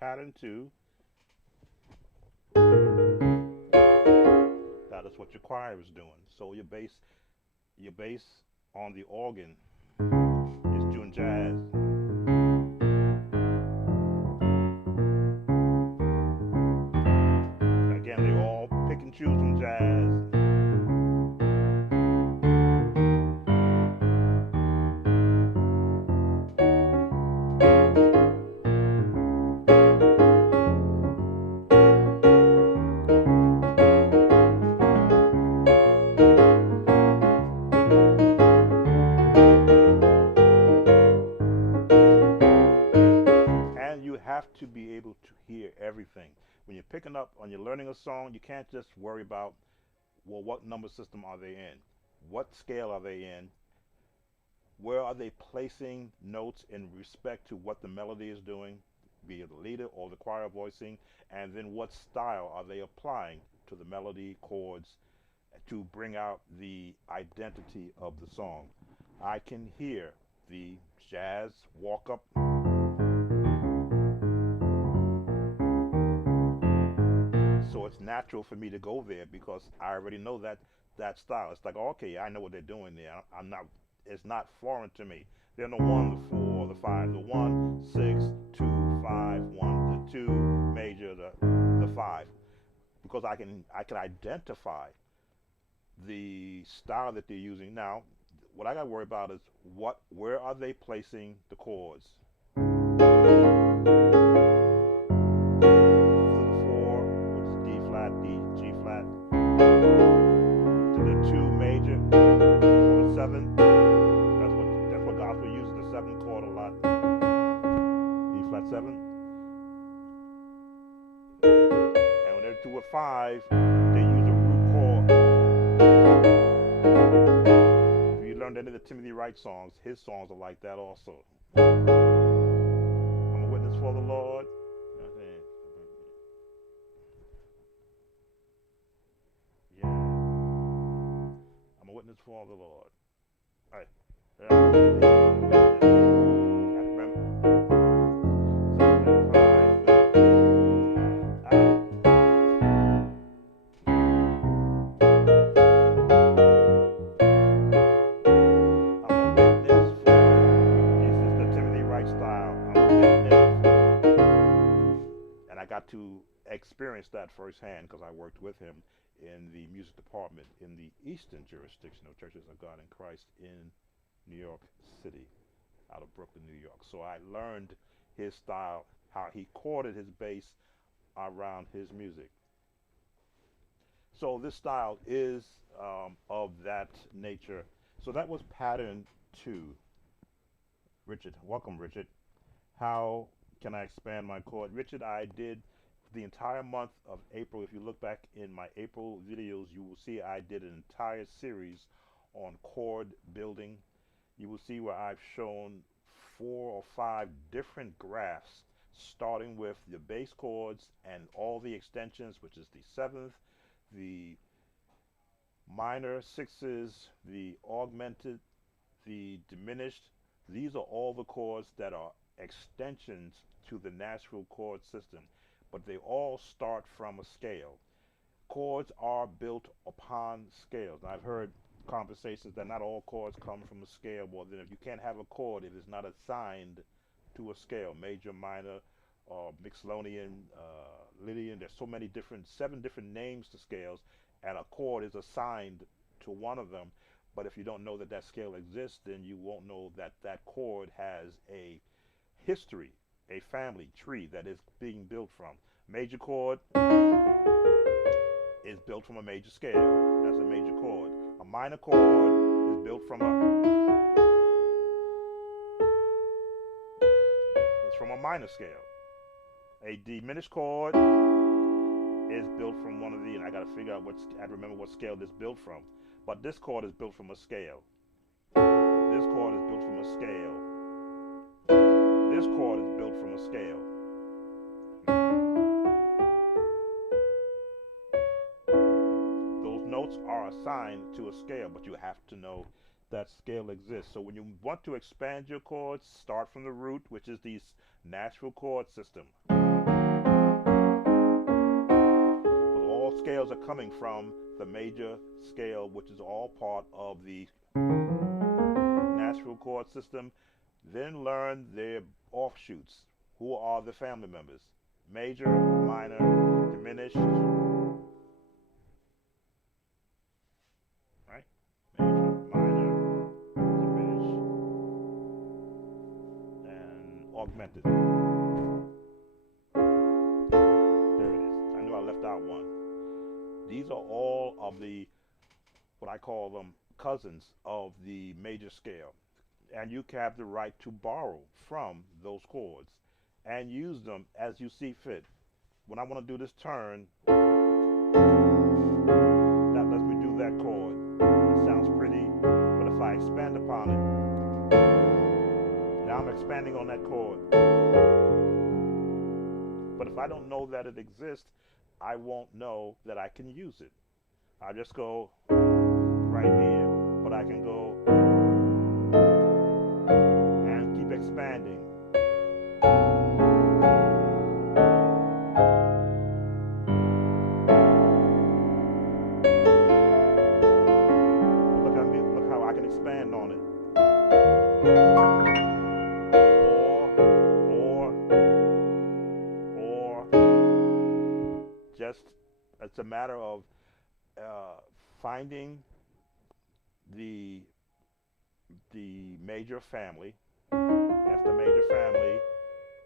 pattern 2. That is what your choir is doing. So your bass on the organ is doing jazz. Again, they all pick and choose from jazz. And you have to be able to hear everything. When you're picking up, when you're learning a song, you can't just worry about, well, what number system are they in? What scale are they in? Where are they placing notes in respect to what the melody is doing, be it the leader or the choir voicing, and then what style are they applying to the melody, chords, to bring out the identity of the song. I can hear the jazz walk up. So it's natural for me to go there because I already know that style. It's like, okay, I know what they're doing there. I'm not. It's not foreign to me. They're the 1, the 4, the 5, the 1, 6, 2, 5, 1, the 2 major, the 5, because I can identify the style that they're using. Now, what I got to worry about is where are they placing the chords? G flat, to the 2 major, or the 7. That's what gospel uses, the 7 chord a lot. E flat 7. And when they do a 5, they use a root chord. If you learned any of the Timothy Wright songs, his songs are like that also. I'm a witness for the Lord. For the Lord. All right. And I got to experience that firsthand because I worked with him in the music department in the Eastern jurisdiction of Churches of God in Christ in New York City, out of Brooklyn, New York. So I learned his style, how he chorded his bass around his music. So this style is of that nature. So that was pattern 2. Richard, welcome, Richard. How can I expand my chord? Richard, I did the entire month of April. If you look back in my April videos, you will see I did an entire series on chord building. You will see where I've shown 4 or 5 different graphs, starting with the bass chords and all the extensions, which is the 7th, the minor 6s, the augmented, the diminished. These are all the chords that are extensions to the natural chord system, but they all start from a scale. Chords are built upon scales. And I've heard conversations that not all chords come from a scale. Well, then if you can't have a chord if it's not assigned to a scale, major, minor, Mixolydian, Lydian, there's so many 7 different names to scales, and a chord is assigned to one of them. But if you don't know that that scale exists, then you won't know that that chord has a history, a family tree that is being built from. Major chord is built from a major scale. That's a major chord. A minor chord is built from a minor scale. A diminished chord is built from one of the, and I gotta figure out I remember what scale this built from. But this chord is built from a scale. This chord is built from a scale. This chord is built from a scale. Those notes are assigned to a scale, but you have to know that scale exists. So when you want to expand your chords, start from the root, which is the natural chord system. scales are coming from the major scale, which is all part of the natural chord system. Then learn their offshoots. Who are the family members? Major, minor, diminished, right? Major, minor, diminished, and augmented. There it is. I knew I left out one. These are all of the, what I call them, cousins of the major scale. And you have the right to borrow from those chords and use them as you see fit. When I want to do this turn, that lets me do that chord. It sounds pretty, but if I expand upon it, now I'm expanding on that chord. But if I don't know that it exists, I won't know that I can use it. I just go right here, but I can go and keep expanding. Look at me, look how I can expand on it. Or, just, it's a matter of finding the major family. That's the major family.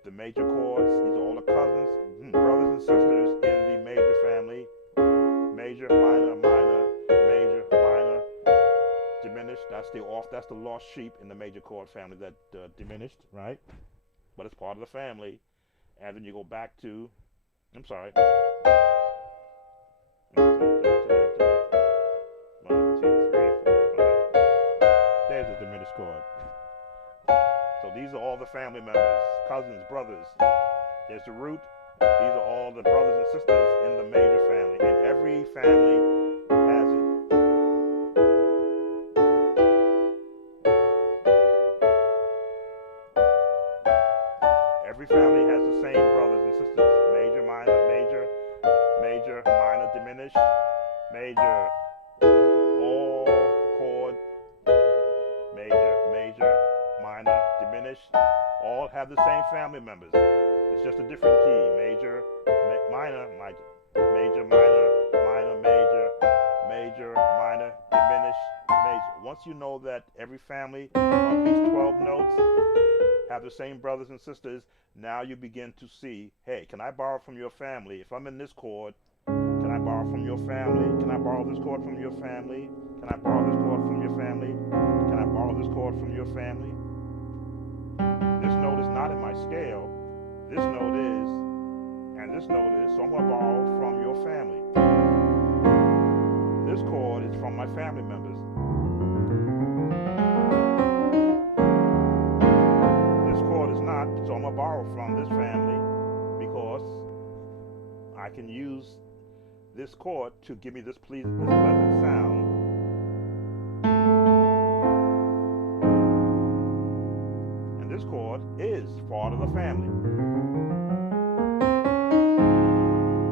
The major chords, these are all the cousins, brothers and sisters in the major family. Major, minor, minor, major, minor, diminished. That's the lost sheep in the major chord family, that diminished, right? But it's part of the family. And then you go back to, I'm sorry. 1, 2, 3, 4, 5. There's a diminished chord. So these are all the family members, cousins, brothers. There's the root. These are all the brothers and sisters in the major family. And every family has it. Every family has the same brothers and sisters. Major, minor, major, major, minor, diminished, major, all chord, major, major, minor, diminished, all have the same family members. It's just a different key. Major, minor, major, minor, minor, major, major, minor, diminished, major. Once you know that every family of these 12 notes have the same brothers and sisters, now you begin to see, hey, can I borrow from your family? If I'm in this chord, can I borrow from your family? Can I borrow this chord from your family? Can I borrow this chord from your family? Can I borrow this chord from your family? This note is not in my scale. This note is, and this note is, so I'm going to borrow from your family. This chord is from my family members. This chord is not, so I'm going to borrow from this family because I can use this chord to give me this pleasant sound. And this chord is part of the family.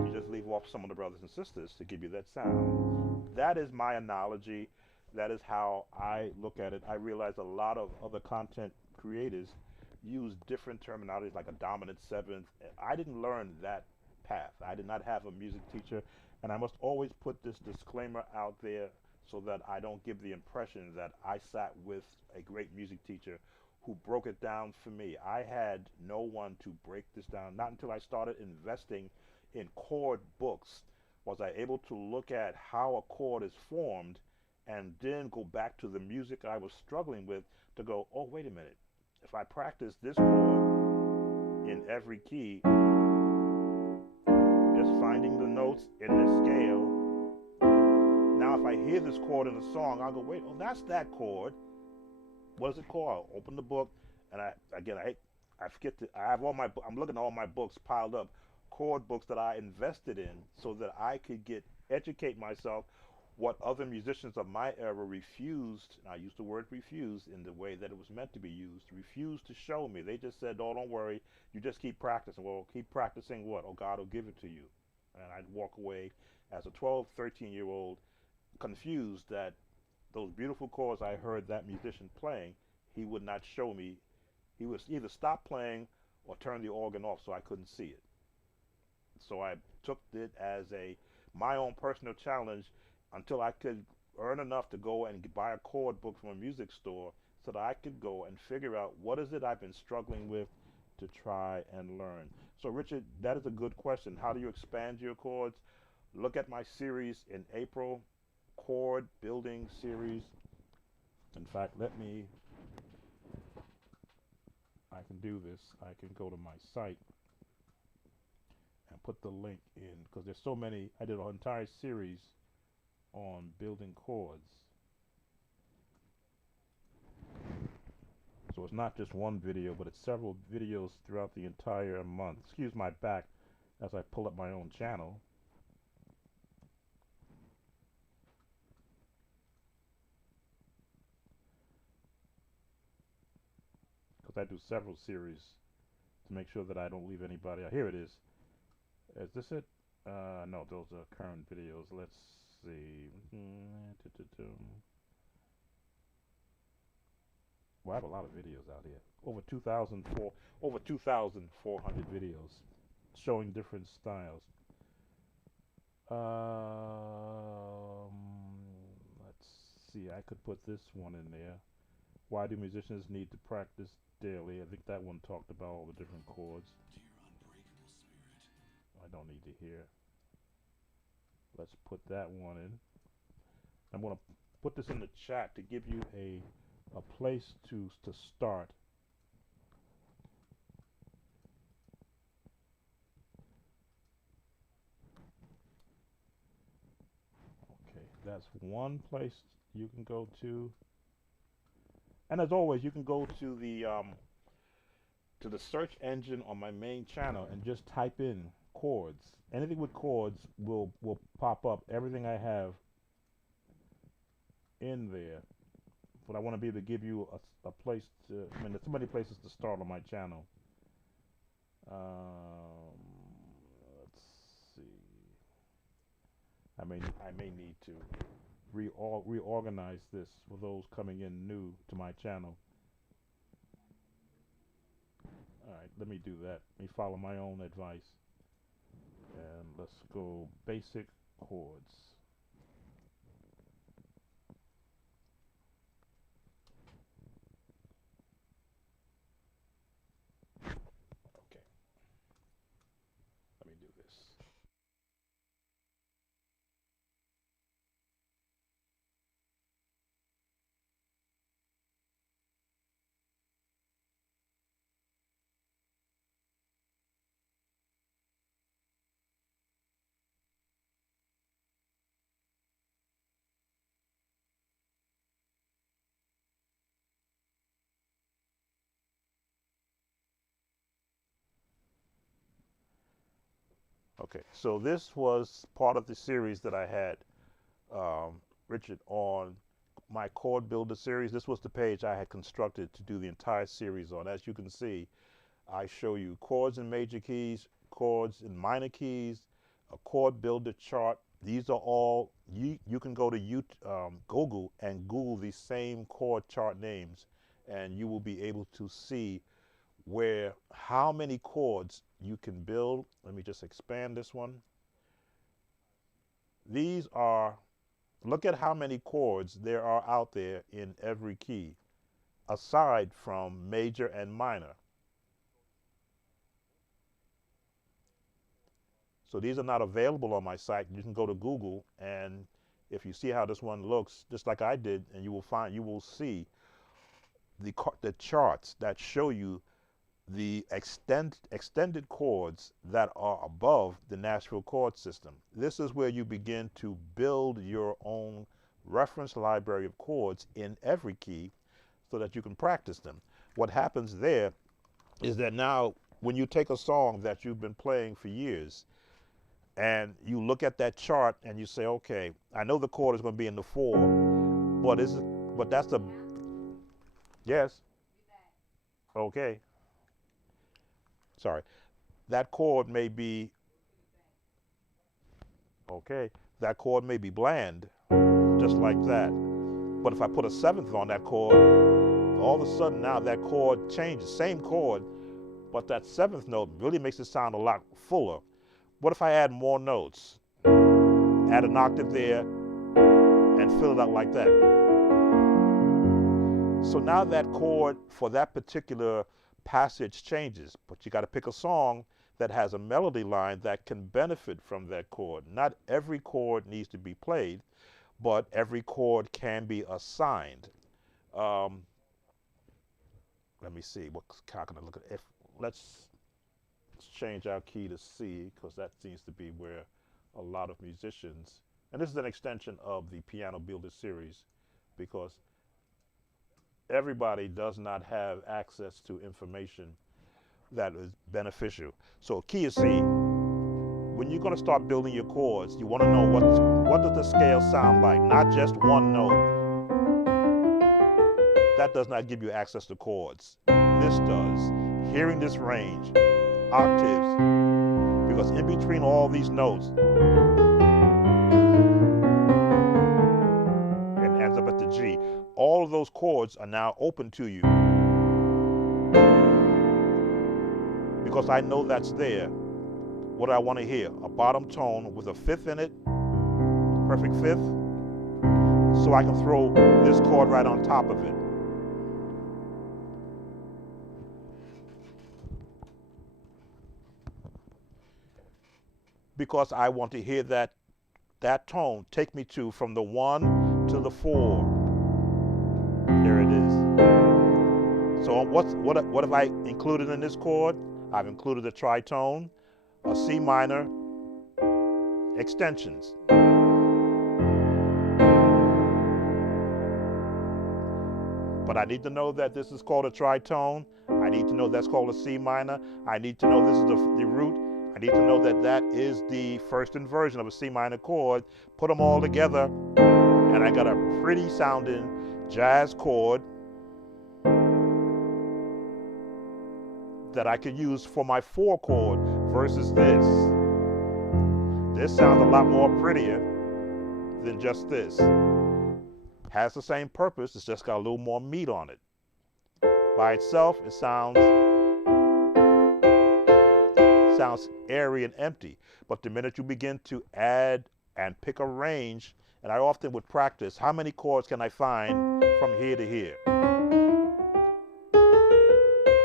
You just leave off some of the brothers and sisters to give you that sound. That is my analogy. That is how I look at it. I realize a lot of other content creators use different terminologies like a dominant seventh. I didn't learn that path. I did not have a music teacher, and I must always put this disclaimer out there so that I don't give the impression that I sat with a great music teacher who broke it down for me. I had no one to break this down. Not until I started investing in chord books was I able to look at how a chord is formed and then go back to the music I was struggling with to go, oh, wait a minute. If I practice this chord in every key, just finding the notes in this scale, now if I hear this chord in a song, I'll go, wait, oh, that's that chord. What is it called? I'll open the book, and I forget to, I have all my, I'm looking at all my books piled up, chord books that I invested in so that I could educate myself what other musicians of my era refused, and I use the word refused in the way that it was meant to be used, refused to show me. They just said, oh, don't worry, you just keep practicing. Well, keep practicing what? Oh, God will give it to you. And I'd walk away as a 12, 13-year-old, confused that those beautiful chords I heard that musician playing, he would not show me. He would either stop playing or turn the organ off so I couldn't see it. So I took it as a my own personal challenge until I could earn enough to go and buy a chord book from a music store so that I could go and figure out what is it I've been struggling with to try and learn. So Richard, that is a good question. How do you expand your chords? Look at my series in April, chord building series. In fact, I can do this. I can go to my site and put the link in because there's so many. I did an entire series on building chords. So it's not just one video, but it's several videos throughout the entire month. Excuse my back as I pull up my own channel. Because I do several series to make sure that I don't leave anybody out. Here it is. Is this it? No, those are current videos. Let's see. Well, I have a lot of videos out here. Over 2,400 videos showing different styles. Let's see. I could put this one in there. Why do musicians need to practice daily? I think that one talked about all the different chords. I don't need to hear. Let's put that one in. I'm going to put this in the chat to give you a place to start. Okay, that's one place you can go to. And as always, you can go to the search engine on my main channel and just type in chords. Anything with chords will pop up. Everything I have in there. But I want to be able to give you a place to. I mean, there's so many places to start on my channel. Let's see. I may need to reorganize this for those coming in new to my channel. All right, let me do that. Let me follow my own advice. And let's go basic chords. Okay. Let me do this. Okay, so this was part of the series that I had, Richard, on my chord builder series. This was the page I had constructed to do the entire series on. As you can see, I show you chords in major keys, chords in minor keys, a chord builder chart. These are all, you can go to Google and Google these same chord chart names, and you will be able to see how many chords you can build. Let me just expand this one. These are, look at how many chords there are out there in every key, aside from major and minor. So these are not available on my site. You can go to Google, and if you see how this one looks, just like I did, and you will see the charts that show you the extended chords that are above the Nashville chord system. This is where you begin to build your own reference library of chords in every key so that you can practice them. What happens there is that now when you take a song that you've been playing for years and you look at that chart and you say, okay, I know the chord is going to be in the 4, but that's a, yes, okay. Sorry, that chord may be, okay, that chord may be bland, just like that. But if I put a seventh on that chord, all of a sudden now that chord changes, same chord, but that seventh note really makes it sound a lot fuller. What if I add more notes? Add an octave there and fill it out like that. So now that chord for that particular passage changes, but you got to pick a song that has a melody line that can benefit from that chord. Not every chord needs to be played, but every chord can be assigned. Let me see, how can I look at it? Let's change our key to C, because that seems to be where a lot of musicians, and this is an extension of the Piano Builder series, because everybody does not have access to information that is beneficial. So key is C. When you're going to start building your chords, you want to know what does the scale sound like, not just one note. That does not give you access to chords. This does. Hearing this range, octaves, because in between all these notes, and ends up at the G, all of those chords are now open to you. Because I know that's there. What do I want to hear? A bottom tone with a fifth in it, perfect fifth, so I can throw this chord right on top of it. Because I want to hear that tone take me from the 1 to the 4. There it is. So what have I included in this chord? I've included a tritone, a C minor, extensions. But I need to know that this is called a tritone. I need to know that's called a C minor. I need to know this is the root. I need to know that that is the first inversion of a C minor chord. Put them all together, and I got a pretty sounding jazz chord that I could use for my 4 chord versus this. This sounds a lot more prettier than just this. Has the same purpose, it's just got a little more meat on it. By itself, it sounds airy and empty. But the minute you begin to add and pick a range, and I often would practice, how many chords can I find from here to here?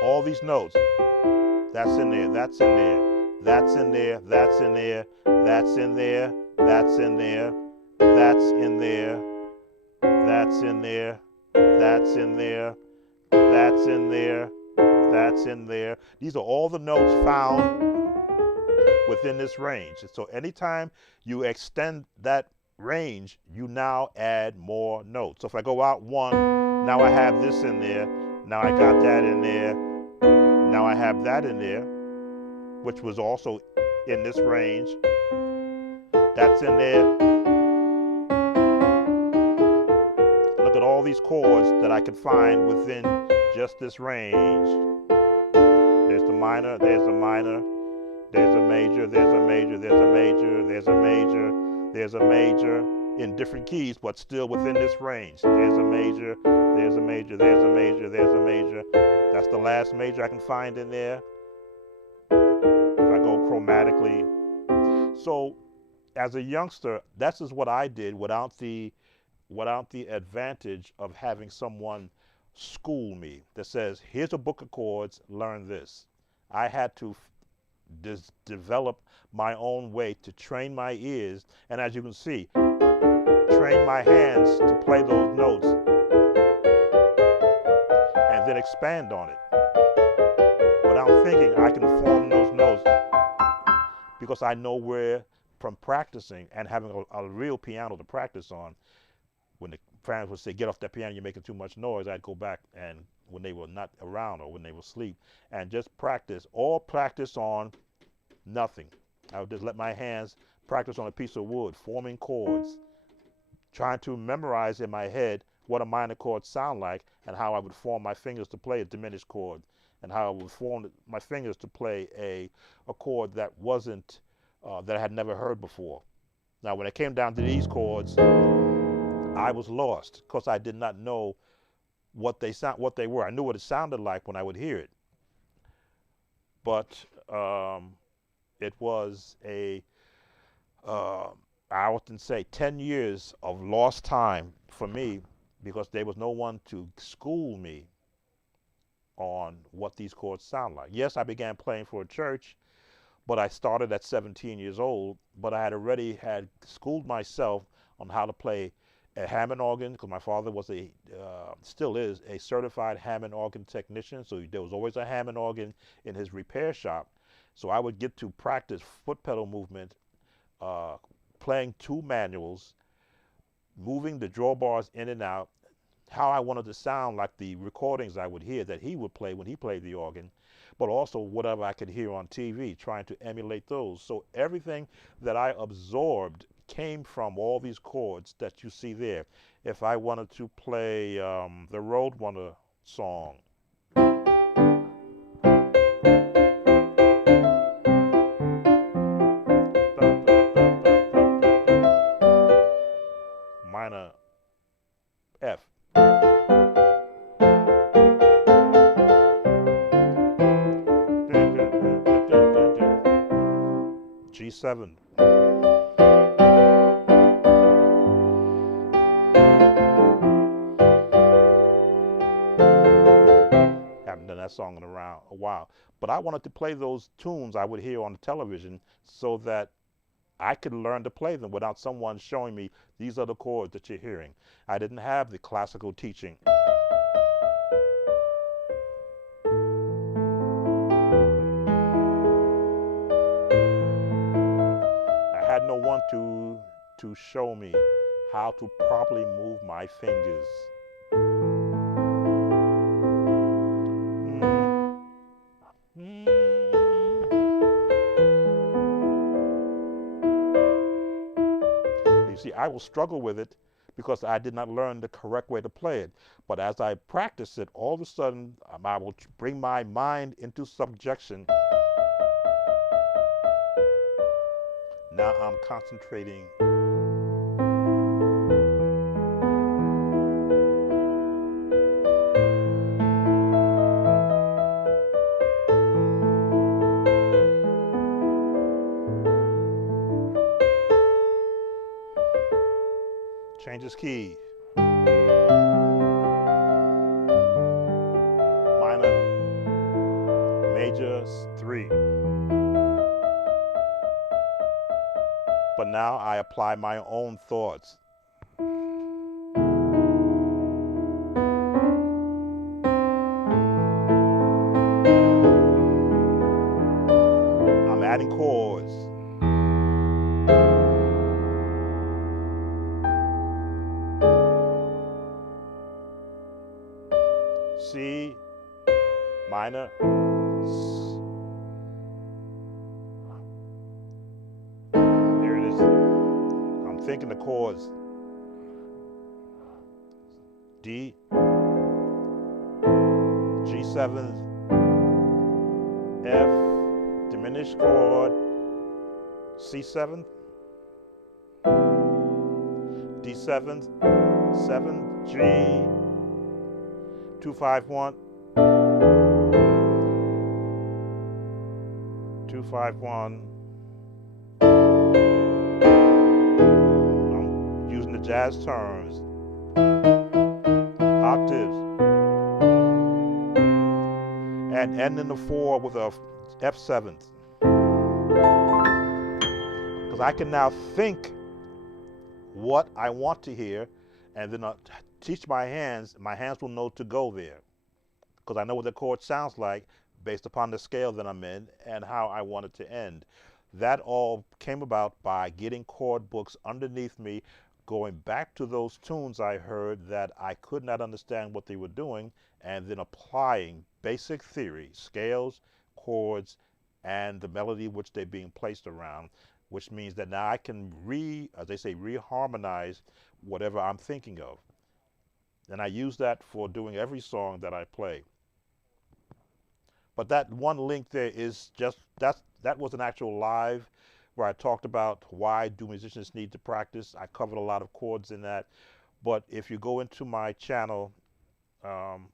All these notes, that's in there, that's in there, that's in there, that's in there, that's in there, that's in there, that's in there, that's in there, that's in there, that's in there, that's in there. These are all the notes found within this range. So anytime you extend that range, you now add more notes. So if I go out 1, now I have this in there, now I got that in there, now I have that in there, which was also in this range. That's in there. Look at all these chords that I could find within just this range. There's the minor, there's a minor, there's a major, there's a major, there's a major, there's a major, there's a major, in different keys, but still within this range. There's a major, there's a major, there's a major, there's a major. That's the last major I can find in there. If I go chromatically. So as a youngster, that's just what I did without the advantage of having someone school me that says, here's a book of chords, learn this. I had to develop my own way to train my ears, and as you can see, train my hands to play those notes and then expand on it. Without thinking, I can form those notes because I know where, from practicing and having a real piano to practice on. When the parents would say, get off that piano, you're making too much noise, I'd go back, and when they were not around or when they were asleep, and just practice, or practice on nothing. I would just let my hands practice on a piece of wood, forming chords, trying to memorize in my head what a minor chord sound like and how I would form my fingers to play a diminished chord, and how I would form my fingers to play a chord that wasn't, that I had never heard before. Now, when it came down to these chords, I was lost because I did not know what they were. I knew what it sounded like when I would hear it, but it was uh, I often say 10 years of lost time for me because there was no one to school me on what these chords sound like. Yes, I began playing for a church, but I started at 17 years old, but I had already had schooled myself on how to play a Hammond organ because my father was still is a certified Hammond organ technician. So there was always a Hammond organ in his repair shop. So I would get to practice foot pedal movement, uh, playing two manuals, moving the drawbars in and out, how I wanted to sound like the recordings I would hear that he would play when he played the organ, but also whatever I could hear on TV, trying to emulate those. So everything that I absorbed came from all these chords that you see there. If I wanted to play the Roadrunner song, minor F, G7, haven't done that song in around a while. But I wanted to play those tunes I would hear on the television so that I could learn to play them without someone showing me these are the chords that you're hearing. I didn't have the classical teaching. I had no one to show me how to properly move my fingers. You see, I will struggle with it because I did not learn the correct way to play it. But as I practice it, all of a sudden, I will bring my mind into subjection. Now I'm concentrating. Changes key. Minor, major 3. But now I apply my own thoughts. I'm adding chords. C, minor, there it is. I'm thinking the chords. D, G7, F, diminished chord, C7, D7, 7, G, 251, 251. I'm using the jazz terms. Octaves. And ending the 4 with a F7. Because I can now think what I want to hear, and then I'll teach my hands will know to go there. Because I know what the chord sounds like based upon the scale that I'm in and how I want it to end. That all came about by getting chord books underneath me, going back to those tunes I heard that I could not understand what they were doing, and then applying basic theory, scales, chords, and the melody which they're being placed around, which means that now I can as they say, reharmonize whatever I'm thinking of. And I use that for doing every song that I play. But that one link there is just, that was an actual live where I talked about why do musicians need to practice. I covered a lot of chords in that. But if you go into my channel,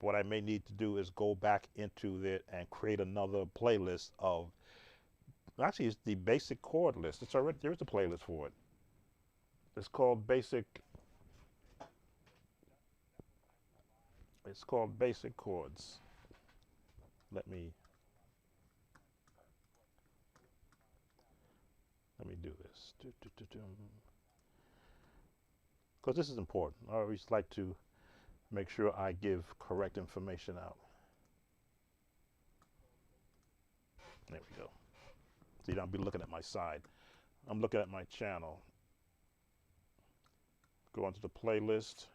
what I may need to do is go back into it and create another playlist of, actually it's the basic chord list. It's already, there is a playlist for it. It's called basic, it's called basic chords. Let me, let me do this. Because this is important. I always like to make sure I give correct information out. There we go. So you don't be looking at my side. I'm looking at my channel. Go onto the playlist,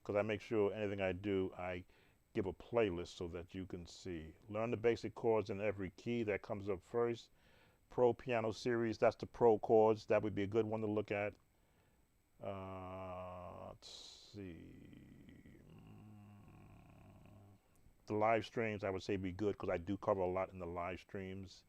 because I make sure anything I do, I give a playlist so that you can see. Learn the basic chords in every key. That comes up first. Pro piano series, that's the pro chords. That would be a good one to look at. Let's see. The live streams, I would say, be good because I do cover a lot in the live streams.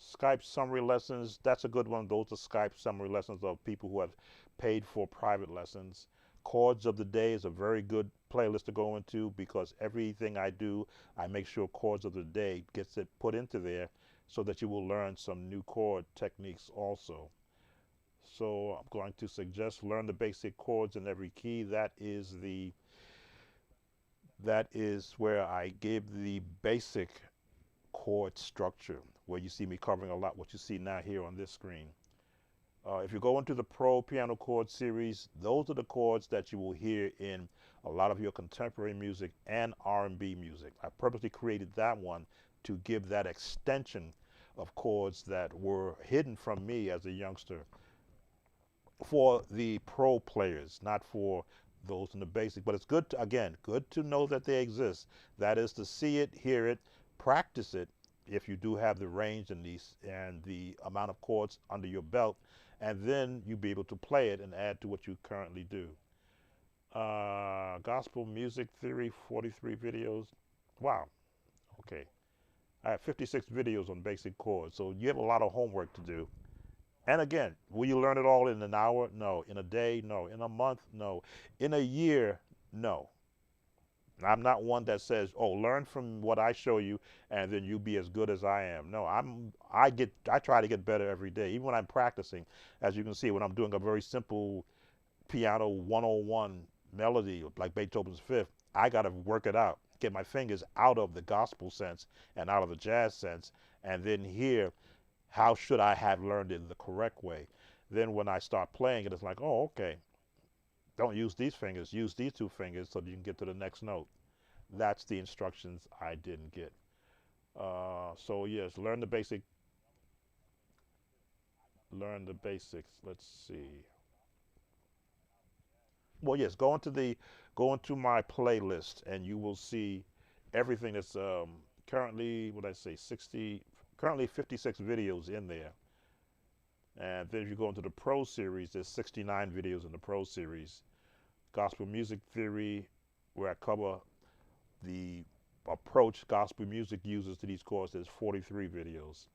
Skype summary lessons, that's a good one. Those are Skype summary lessons of people who have paid for private lessons. Chords of the day is a very good playlist to go into because everything I do, I make sure chords of the day gets it put into there so that you will learn some new chord techniques also. So I'm going to suggest learn the basic chords in every key. That is where I give the basic chord structure, where you see me covering a lot what you see now here on this screen. If you go into the Pro Piano Chord series, those are the chords that you will hear in a lot of your contemporary music and R&B music. I purposely created that one to give that extension of chords that were hidden from me as a youngster for the pro players, not for those in the basic. But it's good to, again, good to know that they exist. That is to see it, hear it, practice it if you do have the range and the amount of chords under your belt, and then you'll be able to play it and add to what you currently do. Gospel music theory, 43 videos. Wow. Okay. I have 56 videos on basic chords, so you have a lot of homework to do. And again, will you learn it all in an hour? No. In a day? No. In a month? No. In a year? No. I'm not one that says, "Oh, learn from what I show you, and then you be as good as I am." No, I try to get better every day. Even when I'm practicing, as you can see, when I'm doing a very simple piano 101 melody like Beethoven's Fifth, I got to work it out, get my fingers out of the gospel sense and out of the jazz sense, and then hear how should I have learned it the correct way. Then when I start playing it, it's like, oh, okay, don't use these fingers, use these two fingers so that you can get to the next note. That's the instructions I didn't get. So yes, learn the basics. Let's see. Well, yes, go into my playlist and you will see everything that's currently, what I say, 60, currently 56 videos in there. And then if you go into the Pro series, there's 69 videos in the Pro series. Gospel music theory, where I cover the approach gospel music uses to these chords, there's 43 videos.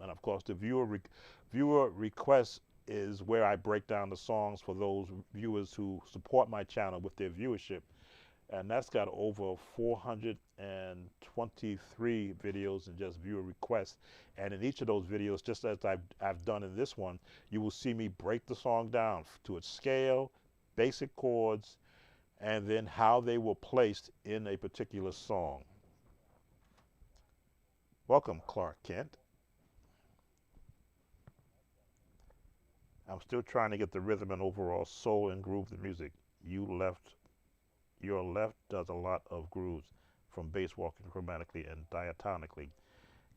And of course, the viewer requests is where I break down the songs for those viewers who support my channel with their viewership. And that's got over 423 videos and just viewer requests. And in each of those videos, just as I've done in this one, you will see me break the song down to its scale, basic chords, and then how they were placed in a particular song. Welcome, Clark Kent. I'm still trying to get the rhythm and overall soul and groove the music. Your left does a lot of grooves, from bass walking chromatically and diatonically.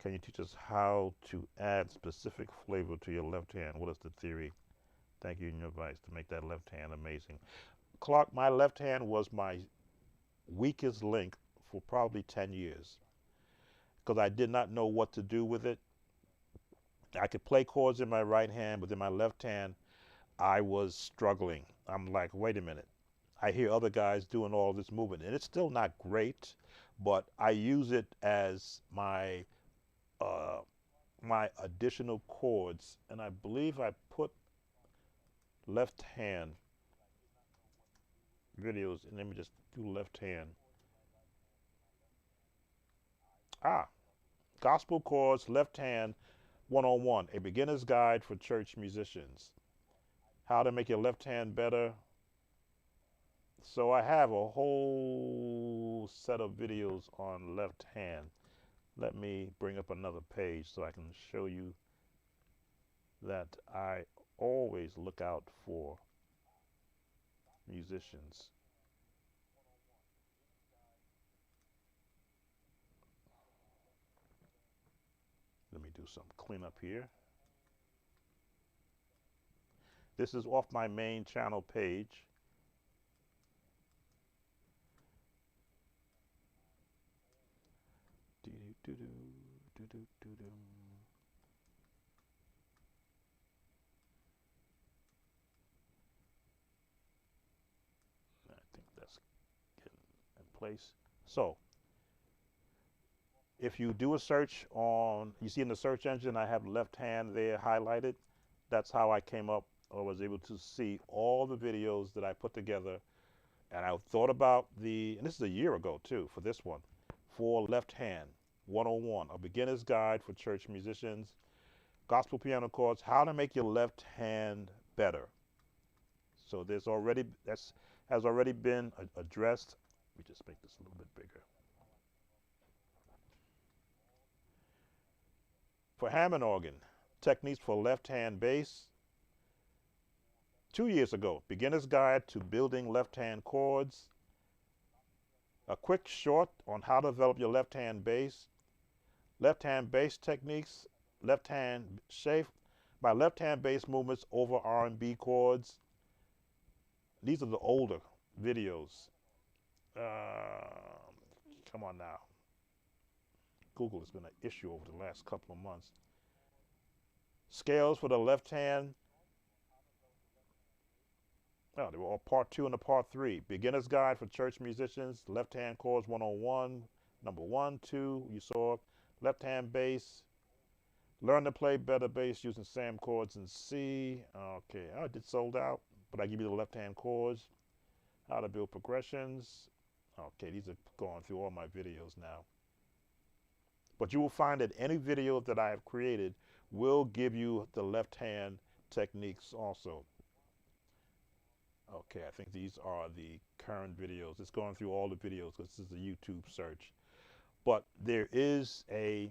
Can you teach us how to add specific flavor to your left hand? What is the theory? Thank you and your advice to make that left hand amazing. Clark, my left hand was my weakest link for probably 10 years because I did not know what to do with it. I could play chords in my right hand, but in my left hand, I was struggling. I'm like, wait a minute. I hear other guys doing all this movement, and it's still not great, but I use it as uh, my additional chords, and I believe I put left hand videos, and let me just do left hand. Gospel chords, left hand 101, a beginner's guide for church musicians. How to make your left hand better. So I have a whole set of videos on left hand. Let me bring up another page so I can show you that I always look out for musicians. Let me do some cleanup here. This is off my main channel page. I think that's in place. So if you do a search on, you see in the search engine, I have left hand there highlighted. That's how I came up or was able to see all the videos that I put together. And I thought about and this is a year ago too, for this one, for left hand 101, a beginner's guide for church musicians, gospel piano chords, how to make your left hand better. So has already been addressed. Let me just make this a little bit bigger. For Hammond organ, techniques for left hand bass. 2 years ago, beginner's guide to building left hand chords. A quick short on how to develop your left hand bass. Left hand bass techniques, left hand shape, my left hand bass movements over R&B chords. These are the older videos. Come on now. Google has been an issue over the last couple of months. Scales for the left hand. Oh, they were all part 2 and a part 3. Beginner's guide for church musicians, left hand chords 101, number 1, 2, you saw. Left hand bass. Learn to play better bass using Sam chords and C. Okay, I did sold out, but I give you the left hand chords. How to build progressions. Okay, these are going through all my videos now. But you will find that any video that I have created will give you the left hand techniques also. Okay, I think these are the current videos. It's going through all the videos because this is a YouTube search. But there is a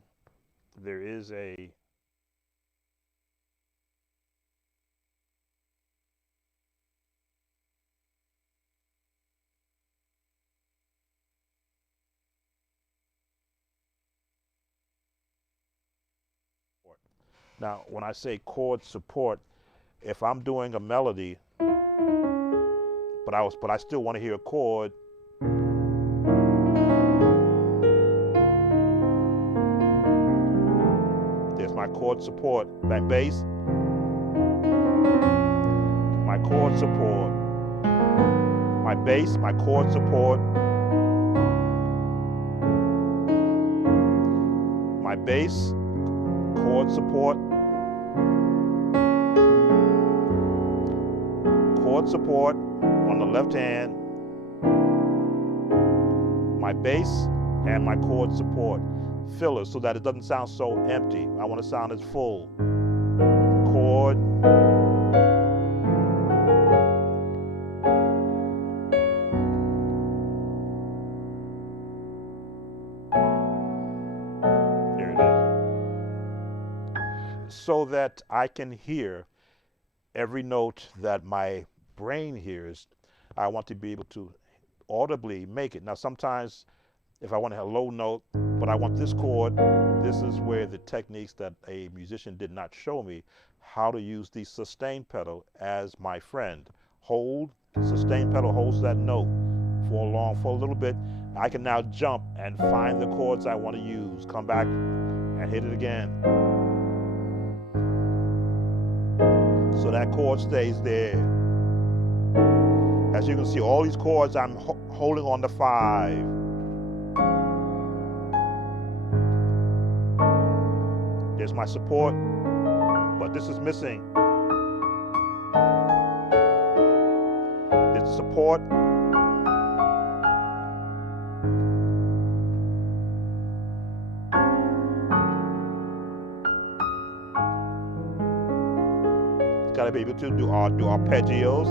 now when I say chord support, if I'm doing a melody, but I still want to hear a chord. There's my chord support, my bass, my chord support, my bass, my chord support, my bass, chord support, chord support on the left hand, my bass and my chord support. Fillers so that it doesn't sound so empty. I want to sound as full. Chord. Here it is. So that I can hear every note that my brain hears. I want to be able to audibly make it. Now sometimes if I want a low note, but I want this chord, this is where the techniques that a musician did not show me, how to use the sustain pedal as my friend. Hold, sustain pedal holds that note for a little bit. I can now jump and find the chords I want to use, come back and hit it again. So that chord stays there. As you can see, all these chords, I'm holding on to 5. There's my support, but this is missing. There's the support. It's got to be able to do arpeggios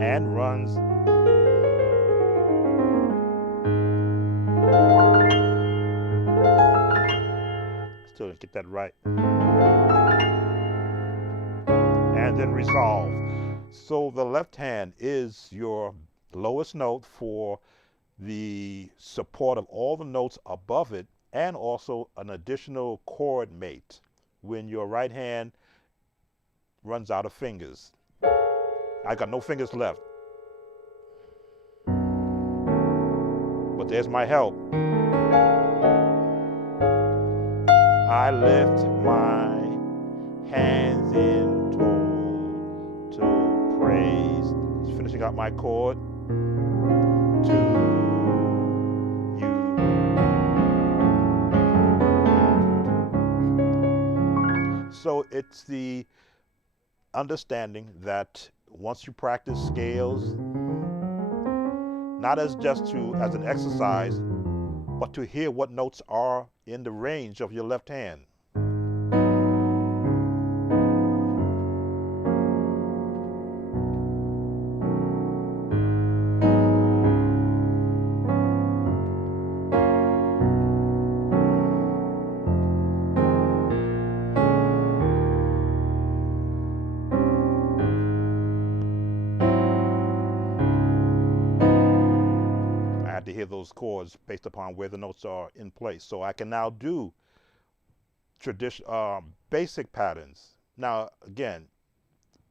and runs. Still didn't get that right. And then resolve. So the left hand is your lowest note for the support of all the notes above it, and also an additional chord mate when your right hand runs out of fingers. I got no fingers left, but there's my help. I lift my hands in total praise. Just finishing out my chord. To you. So it's the understanding that once you practice scales, not as just as an exercise, but to hear what notes are in the range of your left hand. To hear those chords based upon where the notes are in place. So I can now do basic patterns. Now, again,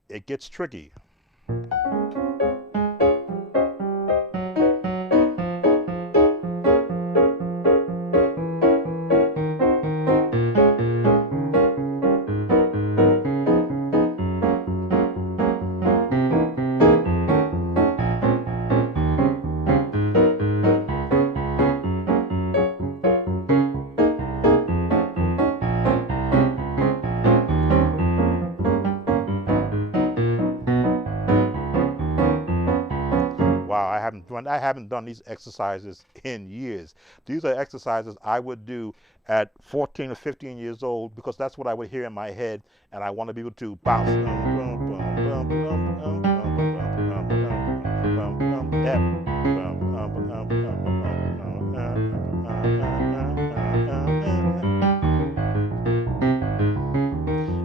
it gets tricky. I haven't done these exercises in years. These are exercises I would do at 14 or 15 years old, because that's what I would hear in my head, and I want to be able to bounce.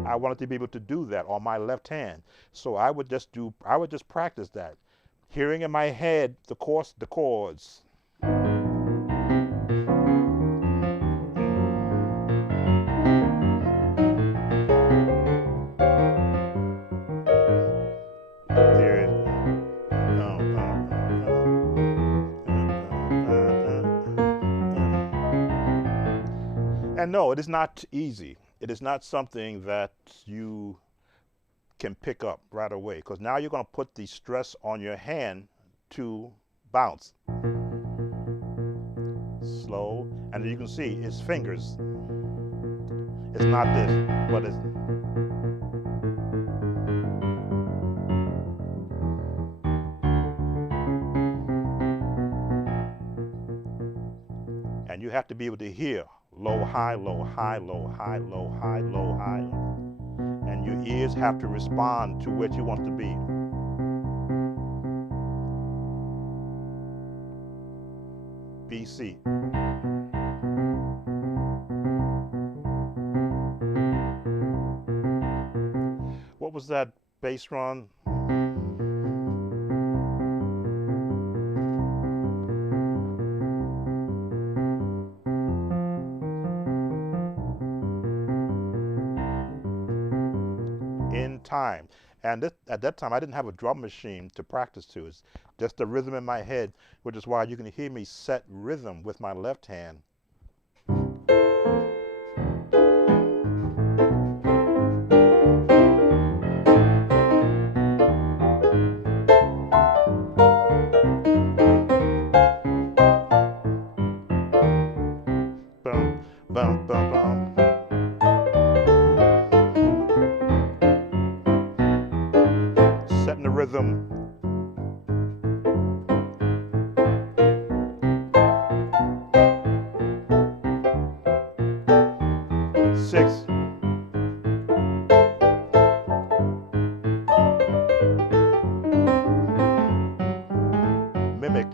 I wanted to be able to do that on my left hand. So I would just practice that. Hearing in my head the chords. And no, it is not easy. It is not something that you can pick up right away, because now you're going to put the stress on your hand to bounce. Slow, and you can see it's fingers. It's not this, but it's. And you have to be able to hear low, high, low, high, low, high, low, high, low, high. And your ears have to respond to what you want to be. B, C. What was that bass run? In time. And at that time, I didn't have a drum machine to practice to. It's just the rhythm in my head, which is why you can hear me set rhythm with my left hand. 6. Mimic.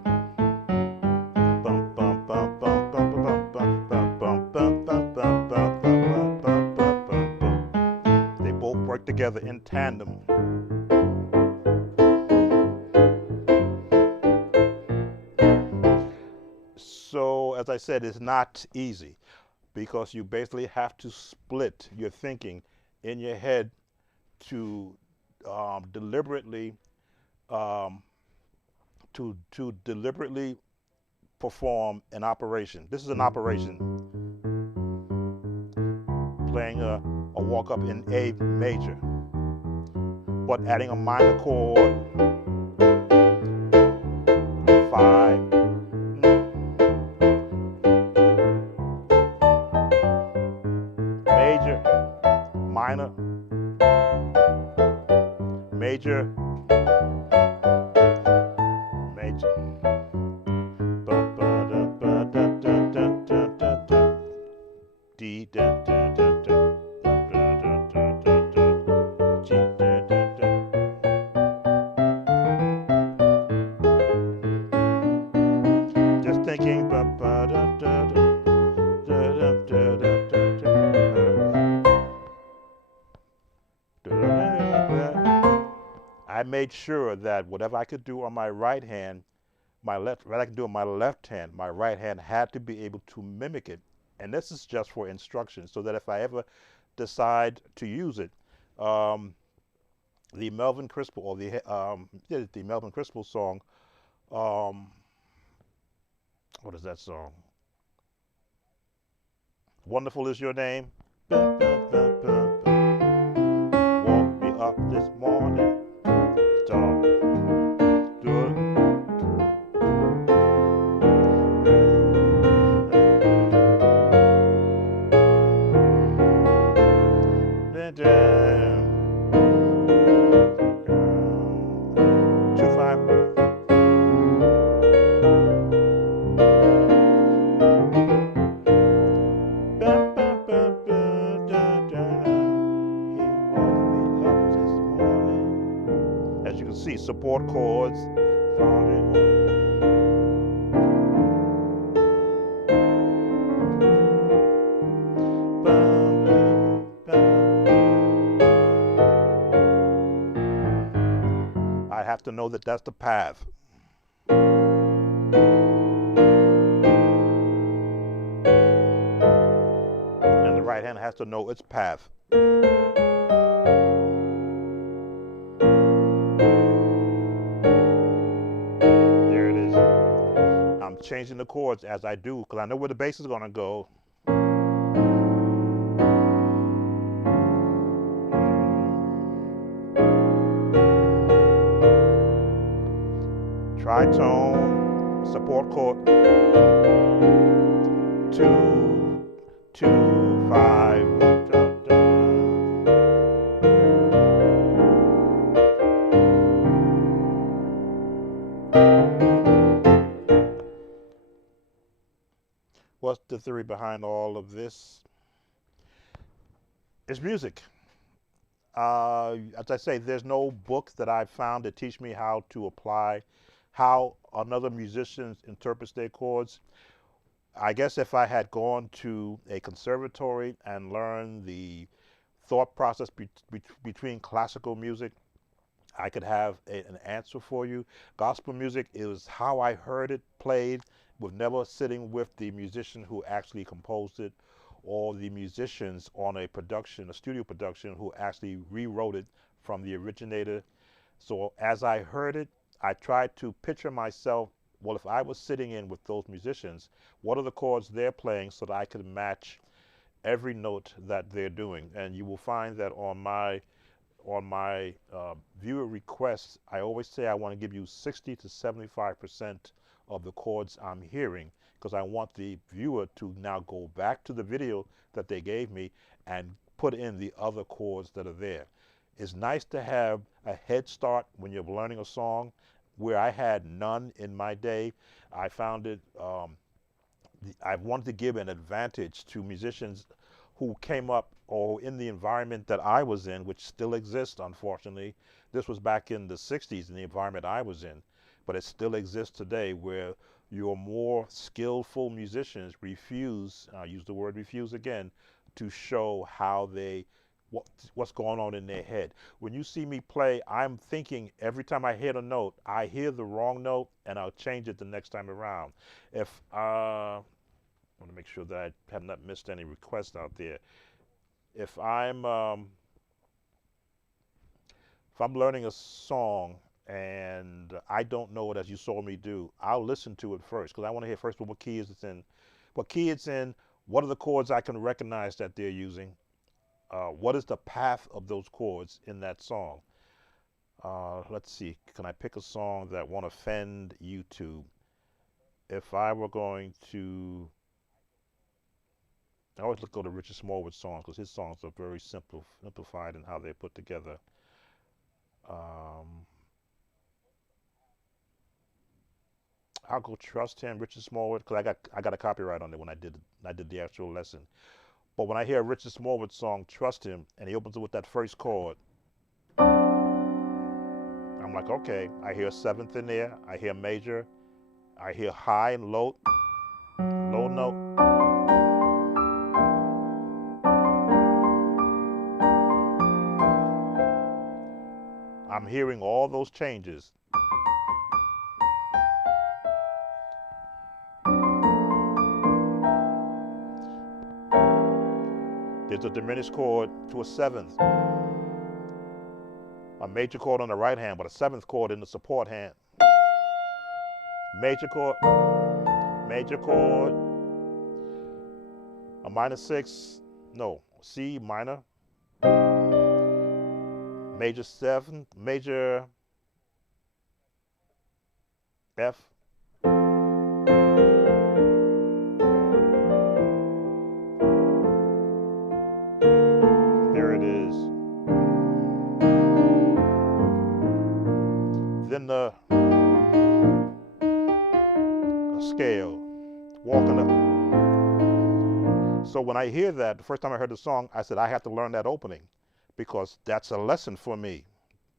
They both work together in tandem. So, as I said, it's not easy because you basically have to split your thinking in your head to deliberately um, to deliberately perform an operation. This is an operation, playing a walk up in A major, but adding a minor chord, 5, major, minor, major, major. D, da, da, da, da, da, da, da, da, G, da, da, da. Just thinking, ba, ba, da, da, da, da, da, da, da, da. I made sure that whatever I could do on my right hand, what I could do on my left hand, my right hand had to be able to mimic it. And this is just for instruction, so that if I ever decide to use it, the Melvin Crispell or the Melvin Crispell song, what is that song? Wonderful is your name. Woke me up this morning. Start doing. As you can see, support chords. I have to know that that's the path. And the right hand has to know its path. There it is. I'm changing the chords as I do because I know where the bass is going to go. Tritone, support chord, 2, 2, 5. What's the theory behind all of this? It's music. As I say, there's no books that I've found that teach me how to apply how another musician interprets their chords. I guess if I had gone to a conservatory and learned the thought process between classical music, I could have an answer for you. Gospel music is how I heard it played, with never sitting with the musician who actually composed it, or the musicians on a production, a studio production, who actually rewrote it from the originator. So as I heard it, I tried to picture myself, well, if I was sitting in with those musicians, what are the chords they're playing so that I could match every note that they're doing. And you will find that on my viewer requests, I always say I want to give you 60 to 75% of the chords I'm hearing, because I want the viewer to now go back to the video that they gave me and put in the other chords that are there. It's nice to have a head start when you're learning a song, where I had none in my day. I found it, I wanted to give an advantage to musicians who came up or in the environment that I was in, which still exists, unfortunately. This was back in the 60s in the environment I was in, but it still exists today where your more skillful musicians refuse, I'll use the word refuse again, to show how what's going on in their head. When you see me play, I'm thinking every time I hit a note, I hear the wrong note and I'll change it the next time around. If I want to make sure that I have not missed any requests out there. If I'm learning a song and I don't know it as you saw me do, I'll listen to it first because I want to hear first what key it's in, what are the chords I can recognize that they're using, what is the path of those chords in that song. Let's see, can I pick a song that won't offend YouTube? If I were going to, I always go to Richard Smallwood songs because his songs are very simplified in how they're put together. I'll go Trust Him, Richard Smallwood, because I got a copyright on it when I did the actual lesson. But when I hear a Richard Smallwood song, Trust Him, and he opens it with that first chord, I'm like, okay, I hear a seventh in there, I hear major, I hear high and low note. I'm hearing all those changes. There's a diminished chord to a seventh. A major chord on the right hand, but a seventh chord in the support hand. Major chord, a minor six, no, C minor, major seven, major F, there it is. Then the scale, walking up. So when I hear that, the first time I heard the song, I said I have to learn that opening because that's a lesson for me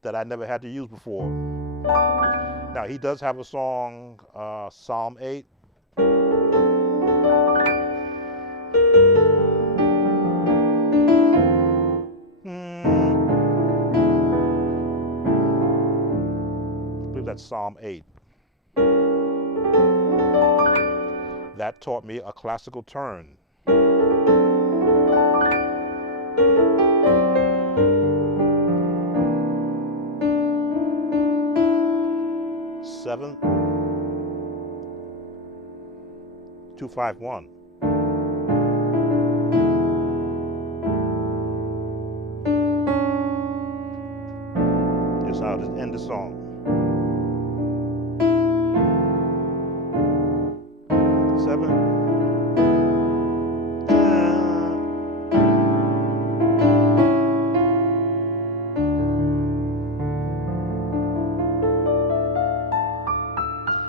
that I never had to use before. Now he does have a song, Psalm 8. I believe that's Psalm 8. That taught me a classical turn. Seven, 2-5-1. Here's how to end the song. Seven.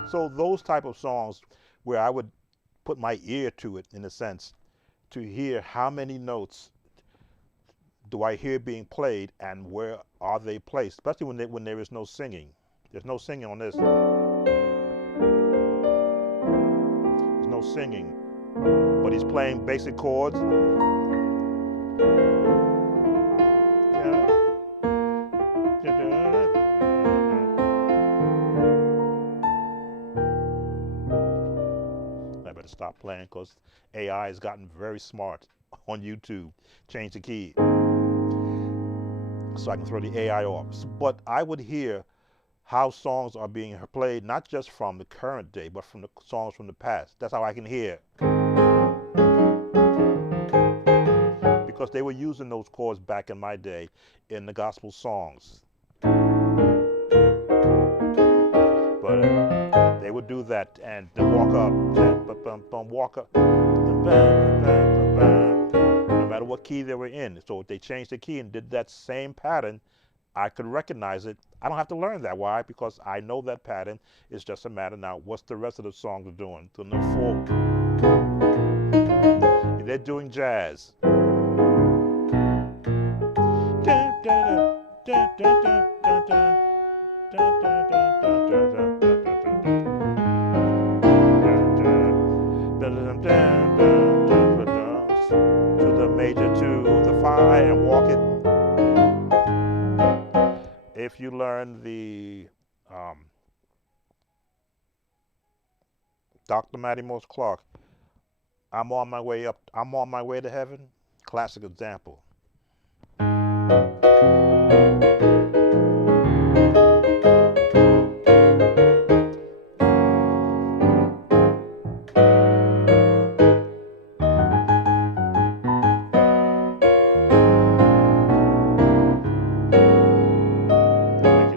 So those type of songs where I would put my ear to it, in a sense, to hear how many notes do I hear being played and where are they placed, especially when there is no singing. There's no singing on this. There's no singing, but he's playing basic chords. Stop playing because AI has gotten very smart on YouTube. Change the key so I can throw the AI off. But I would hear how songs are being played, not just from the current day, but from the songs from the past. That's how I can hear. Because they were using those chords back in my day in the gospel songs. But they would do that and then walk up, walk up, no matter what key they were in. So if they changed the key and did that same pattern, I could recognize it. I don't have to learn that. Why? Because I know that pattern. It's just a matter now, what's the rest of the songs are doing? So they're doing jazz. To the major, to the phi, and walk it. If you learn the Dr. Matty Moss Clark, I'm on my way up, I'm on my way to heaven, classic example.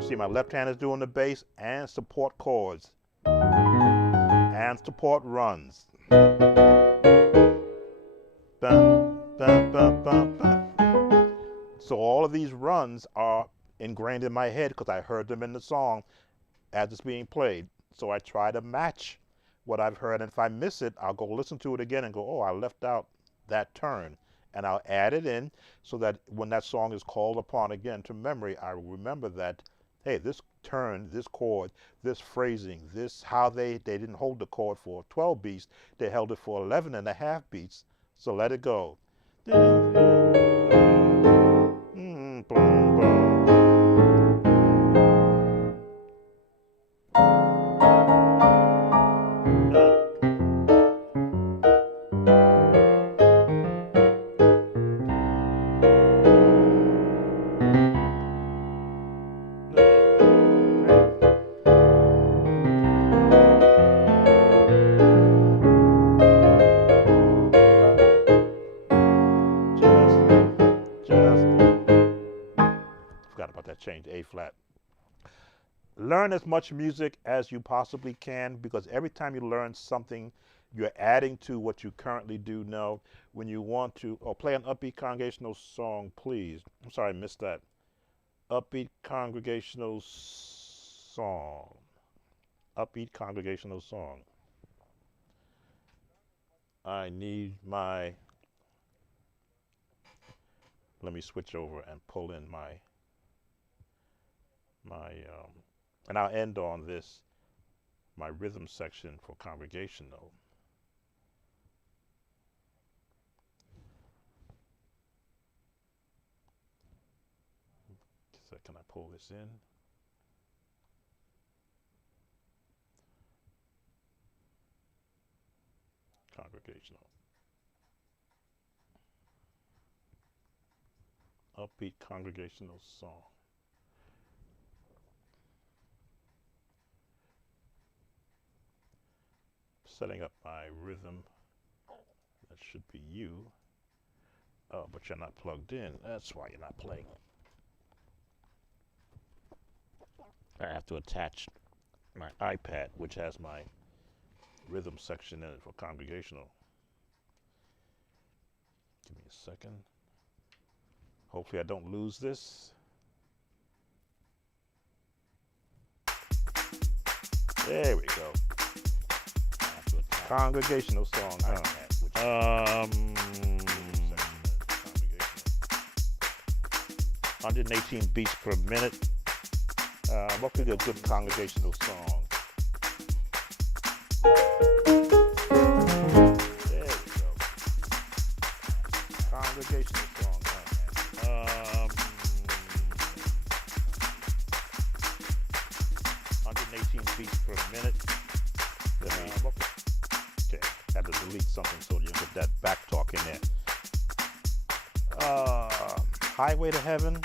See, my left hand is doing the bass and support chords and support runs. So all of these runs are ingrained in my head because I heard them in the song as it's being played. So I try to match what I've heard, and if I miss it, I'll go listen to it again and go, oh, I left out that turn, and I'll add it in so that when that song is called upon again to memory, I remember that, hey, this turn, this chord, this phrasing, this how they didn't hold the chord for 12 beats, they held it for 11 and a half beats, so let it go. Change A flat. Learn as much music as you possibly can, because every time you learn something, you're adding to what you currently do know. When you want to, play an upbeat congregational song, please. I'm sorry, I missed that. Upbeat congregational song. Upbeat congregational song. I need my, let me switch over and pull in my and I'll end on this, my rhythm section for congregational. So can I pull this in? Congregational. Upbeat congregational song. Setting up my rhythm. That should be you. Oh, but you're not plugged in. That's why you're not playing. I have to attach my iPad, which has my rhythm section in it for congregational. Give me a second. Hopefully I don't lose this. There we go. Congregational song, huh? 118 beats per minute. What could be a good congregational song? There we go. Congregational song, huh? 118 beats per minute. Okay, had to delete something so you can get that back talk in there. Highway to Heaven.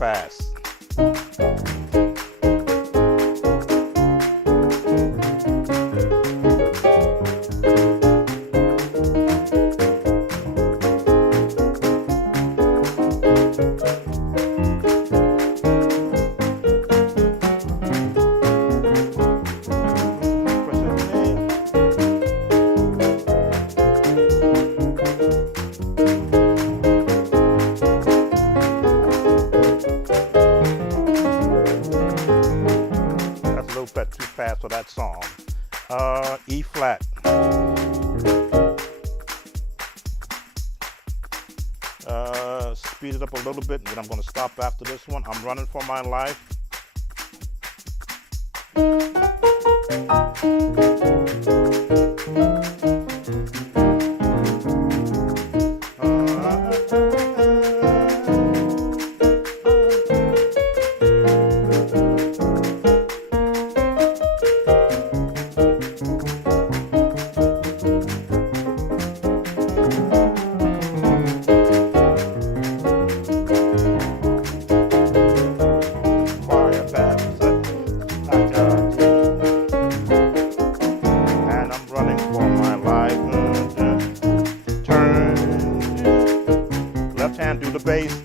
fast. Bit too fast for that song. E flat. Speed it up a little bit, and then I'm going to stop after this one. I'm running for my life. Do the bass.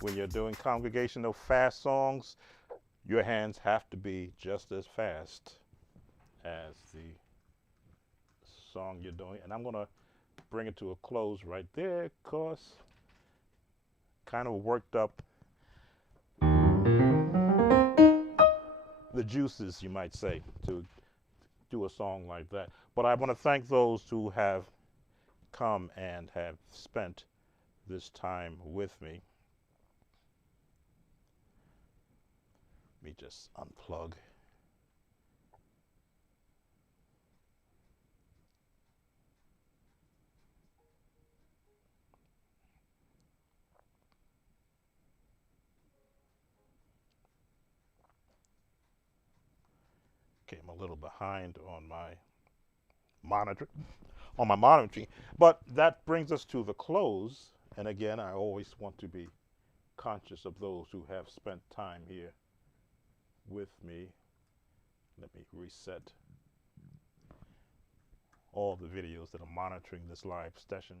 When you're doing congregational fast songs, your hands have to be just as fast as the song you're doing. And I'm going to bring it to a close right there, because kind of worked up the juices, you might say, to do a song like that. But I want to thank those who have come and have spent this time with me. Let me just unplug. Okay, I'm a little behind on my monitoring, but that brings us to the close. And again, I always want to be conscious of those who have spent time here with me. Let me reset all the videos that are monitoring this live session.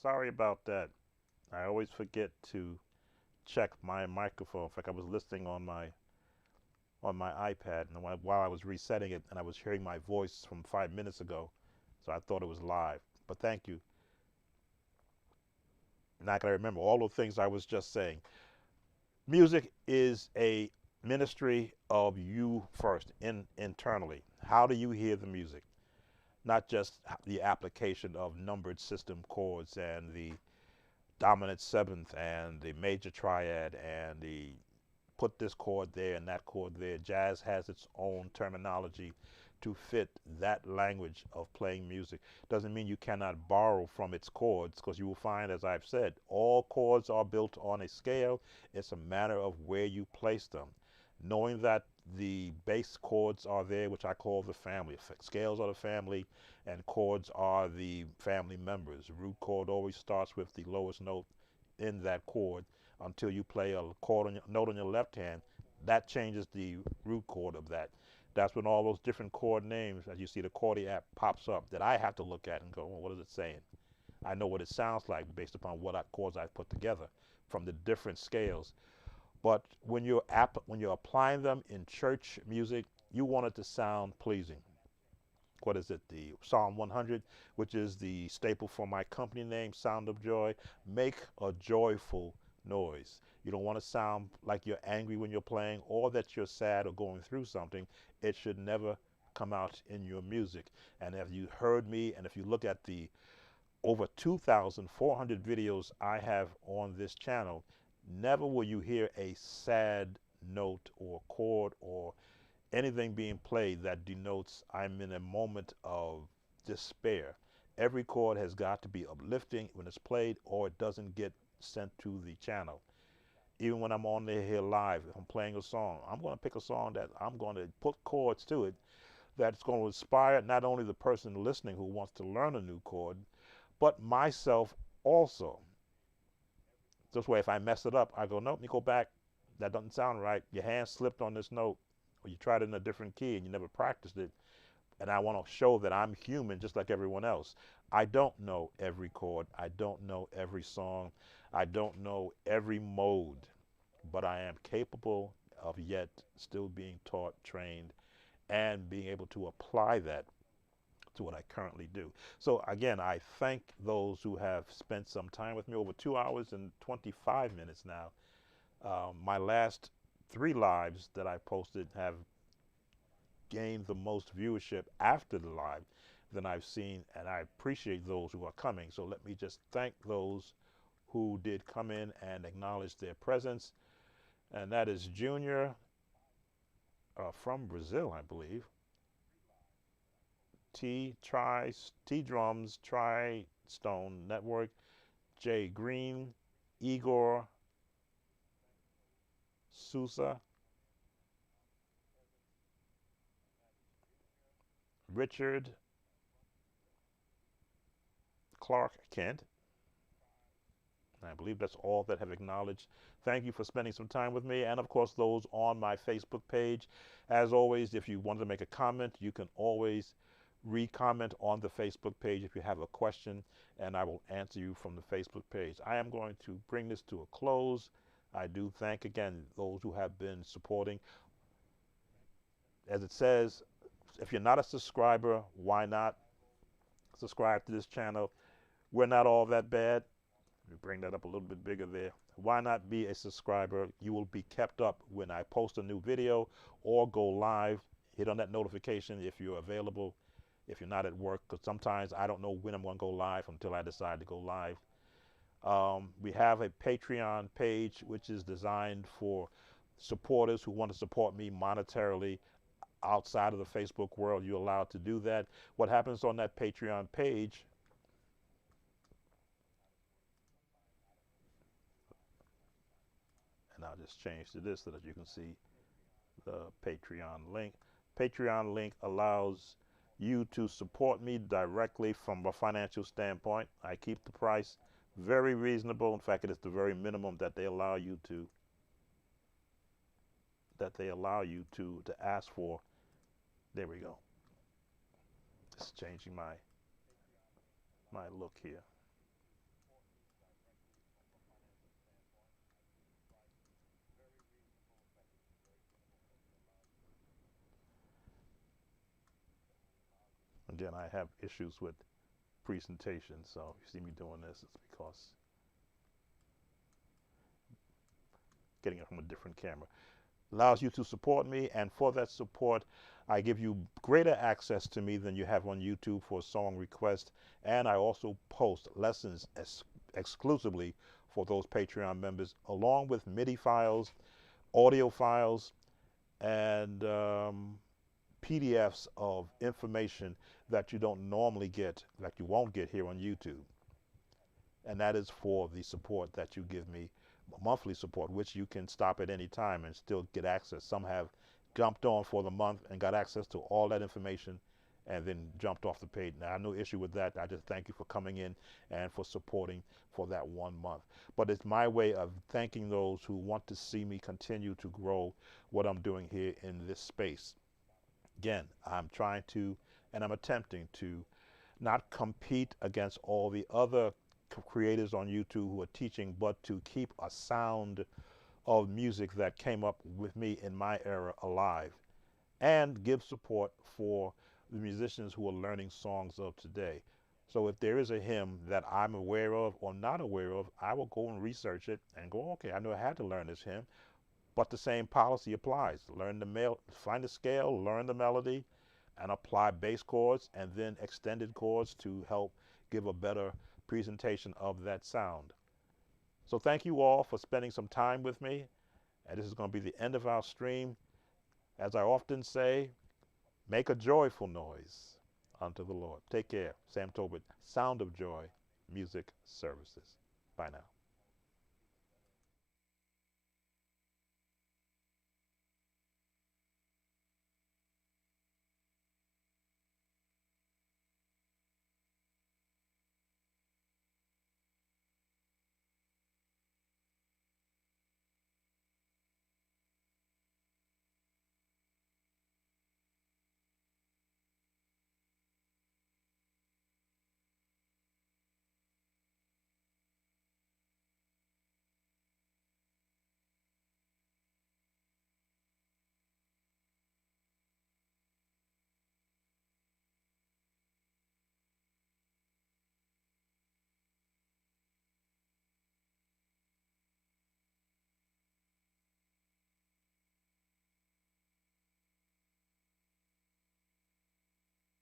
Sorry about that. I always forget to check my microphone. In fact, I was listening on my iPad, and while I was resetting it, and I was hearing my voice from 5 minutes ago, so I thought it was live. But thank you. Now I can remember all the things I was just saying. Music is a ministry of you first, internally. How do you hear the music? Not just the application of numbered system chords and the dominant seventh and the major triad and the put this chord there and that chord there. Jazz has its own terminology to fit that language of playing music. Doesn't mean you cannot borrow from its chords, because you will find, as I've said, all chords are built on a scale. It's a matter of where you place them. Knowing that the bass chords are there, which I call the family. Scales are the family, and chords are the family members. Root chord always starts with the lowest note in that chord until you play a chord on note on your left hand. That changes the root chord of that. That's when all those different chord names, as you see the Chordy app pops up, that I have to look at and go, well, what is it saying? I know what it sounds like based upon what chords I've put together from the different scales. But when you're applying them in church music, you want it to sound pleasing. What is it? The Psalm 100, which is the staple for my company name, Sound of Joy. Make a joyful noise. You don't want to sound like you're angry when you're playing or that you're sad or going through something. It should never come out in your music. And if you heard me, and if you look at the over 2,400 videos I have on this channel, never will you hear a sad note or chord or anything being played that denotes I'm in a moment of despair. Every chord has got to be uplifting when it's played, or it doesn't get sent to the channel. Even when I'm on there here live, if I'm playing a song, I'm going to pick a song that I'm going to put chords to it that's going to inspire not only the person listening who wants to learn a new chord, but myself also. This way, if I mess it up, I go, nope, you go back. That doesn't sound right. Your hand slipped on this note, or you tried it in a different key and you never practiced it. And I want to show that I'm human just like everyone else. I don't know every chord. I don't know every song. I don't know every mode, but I am capable of yet still being taught, trained, and being able to apply that to what I currently do. So again, I thank those who have spent some time with me, over 2 hours and 25 minutes now. My last 3 lives that I posted have gained the most viewership after the live than I've seen, and I appreciate those who are coming. So let me just thank those who did come in and acknowledge their presence. And that is Junior from Brazil, I believe. T Drums, Tri Stone Network, Jay Green, Igor Sousa, Richard Clark Kent. I believe that's all that have acknowledged. Thank you for spending some time with me, and of course those on my Facebook page. As always, if you wanted to make a comment, you can always re-comment on the Facebook page if you have a question, and I will answer you from the Facebook page. I am going to bring this to a close. I do thank again those who have been supporting. As it says, if you're not a subscriber, why not subscribe to this channel? We're not all that bad. Let me bring that up a little bit bigger there. Why not be a subscriber? You will be kept up when I post a new video or go live. Hit on that notification if you're available, if you're not at work, because sometimes I don't know when I'm going to go live until I decide to go live. We have a Patreon page which is designed for supporters who want to support me monetarily outside of the Facebook world. You're allowed to do that. What happens on that Patreon page, and I'll just change to this so that you can see the Patreon link. Patreon link allows you to support me directly from a financial standpoint. I keep the price very reasonable. In fact, it is the very minimum that they allow you to ask for. There we go. Just changing my look here. Again, I have issues with presentation, so if you see me doing this, it's because getting it from a different camera. Allows you to support me, and for that support, I give you greater access to me than you have on YouTube for song requests, and I also post lessons exclusively for those Patreon members, along with MIDI files, audio files, and PDFs of information that you don't normally get, that you won't get here on YouTube. And that is for the support that you give me, monthly support, which you can stop at any time and still get access. Some have jumped on for the month and got access to all that information and then jumped off the page. Now, I have no issue with that. I just thank you for coming in and for supporting for that 1 month. But it's my way of thanking those who want to see me continue to grow what I'm doing here in this space. Again, I'm trying to, and I'm attempting to, not compete against all the other creators on YouTube who are teaching, but to keep a sound of music that came up with me in my era alive, and give support for the musicians who are learning songs of today. So if there is a hymn that I'm aware of or not aware of, I will go and research it and go, okay, I know I had to learn this hymn, but the same policy applies. Find the scale, learn the melody, and apply bass chords and then extended chords to help give a better presentation of that sound. So thank you all for spending some time with me. And this is going to be the end of our stream. As I often say, make a joyful noise unto the Lord. Take care. Sam Tobit, Sound of Joy Music Services. Bye now.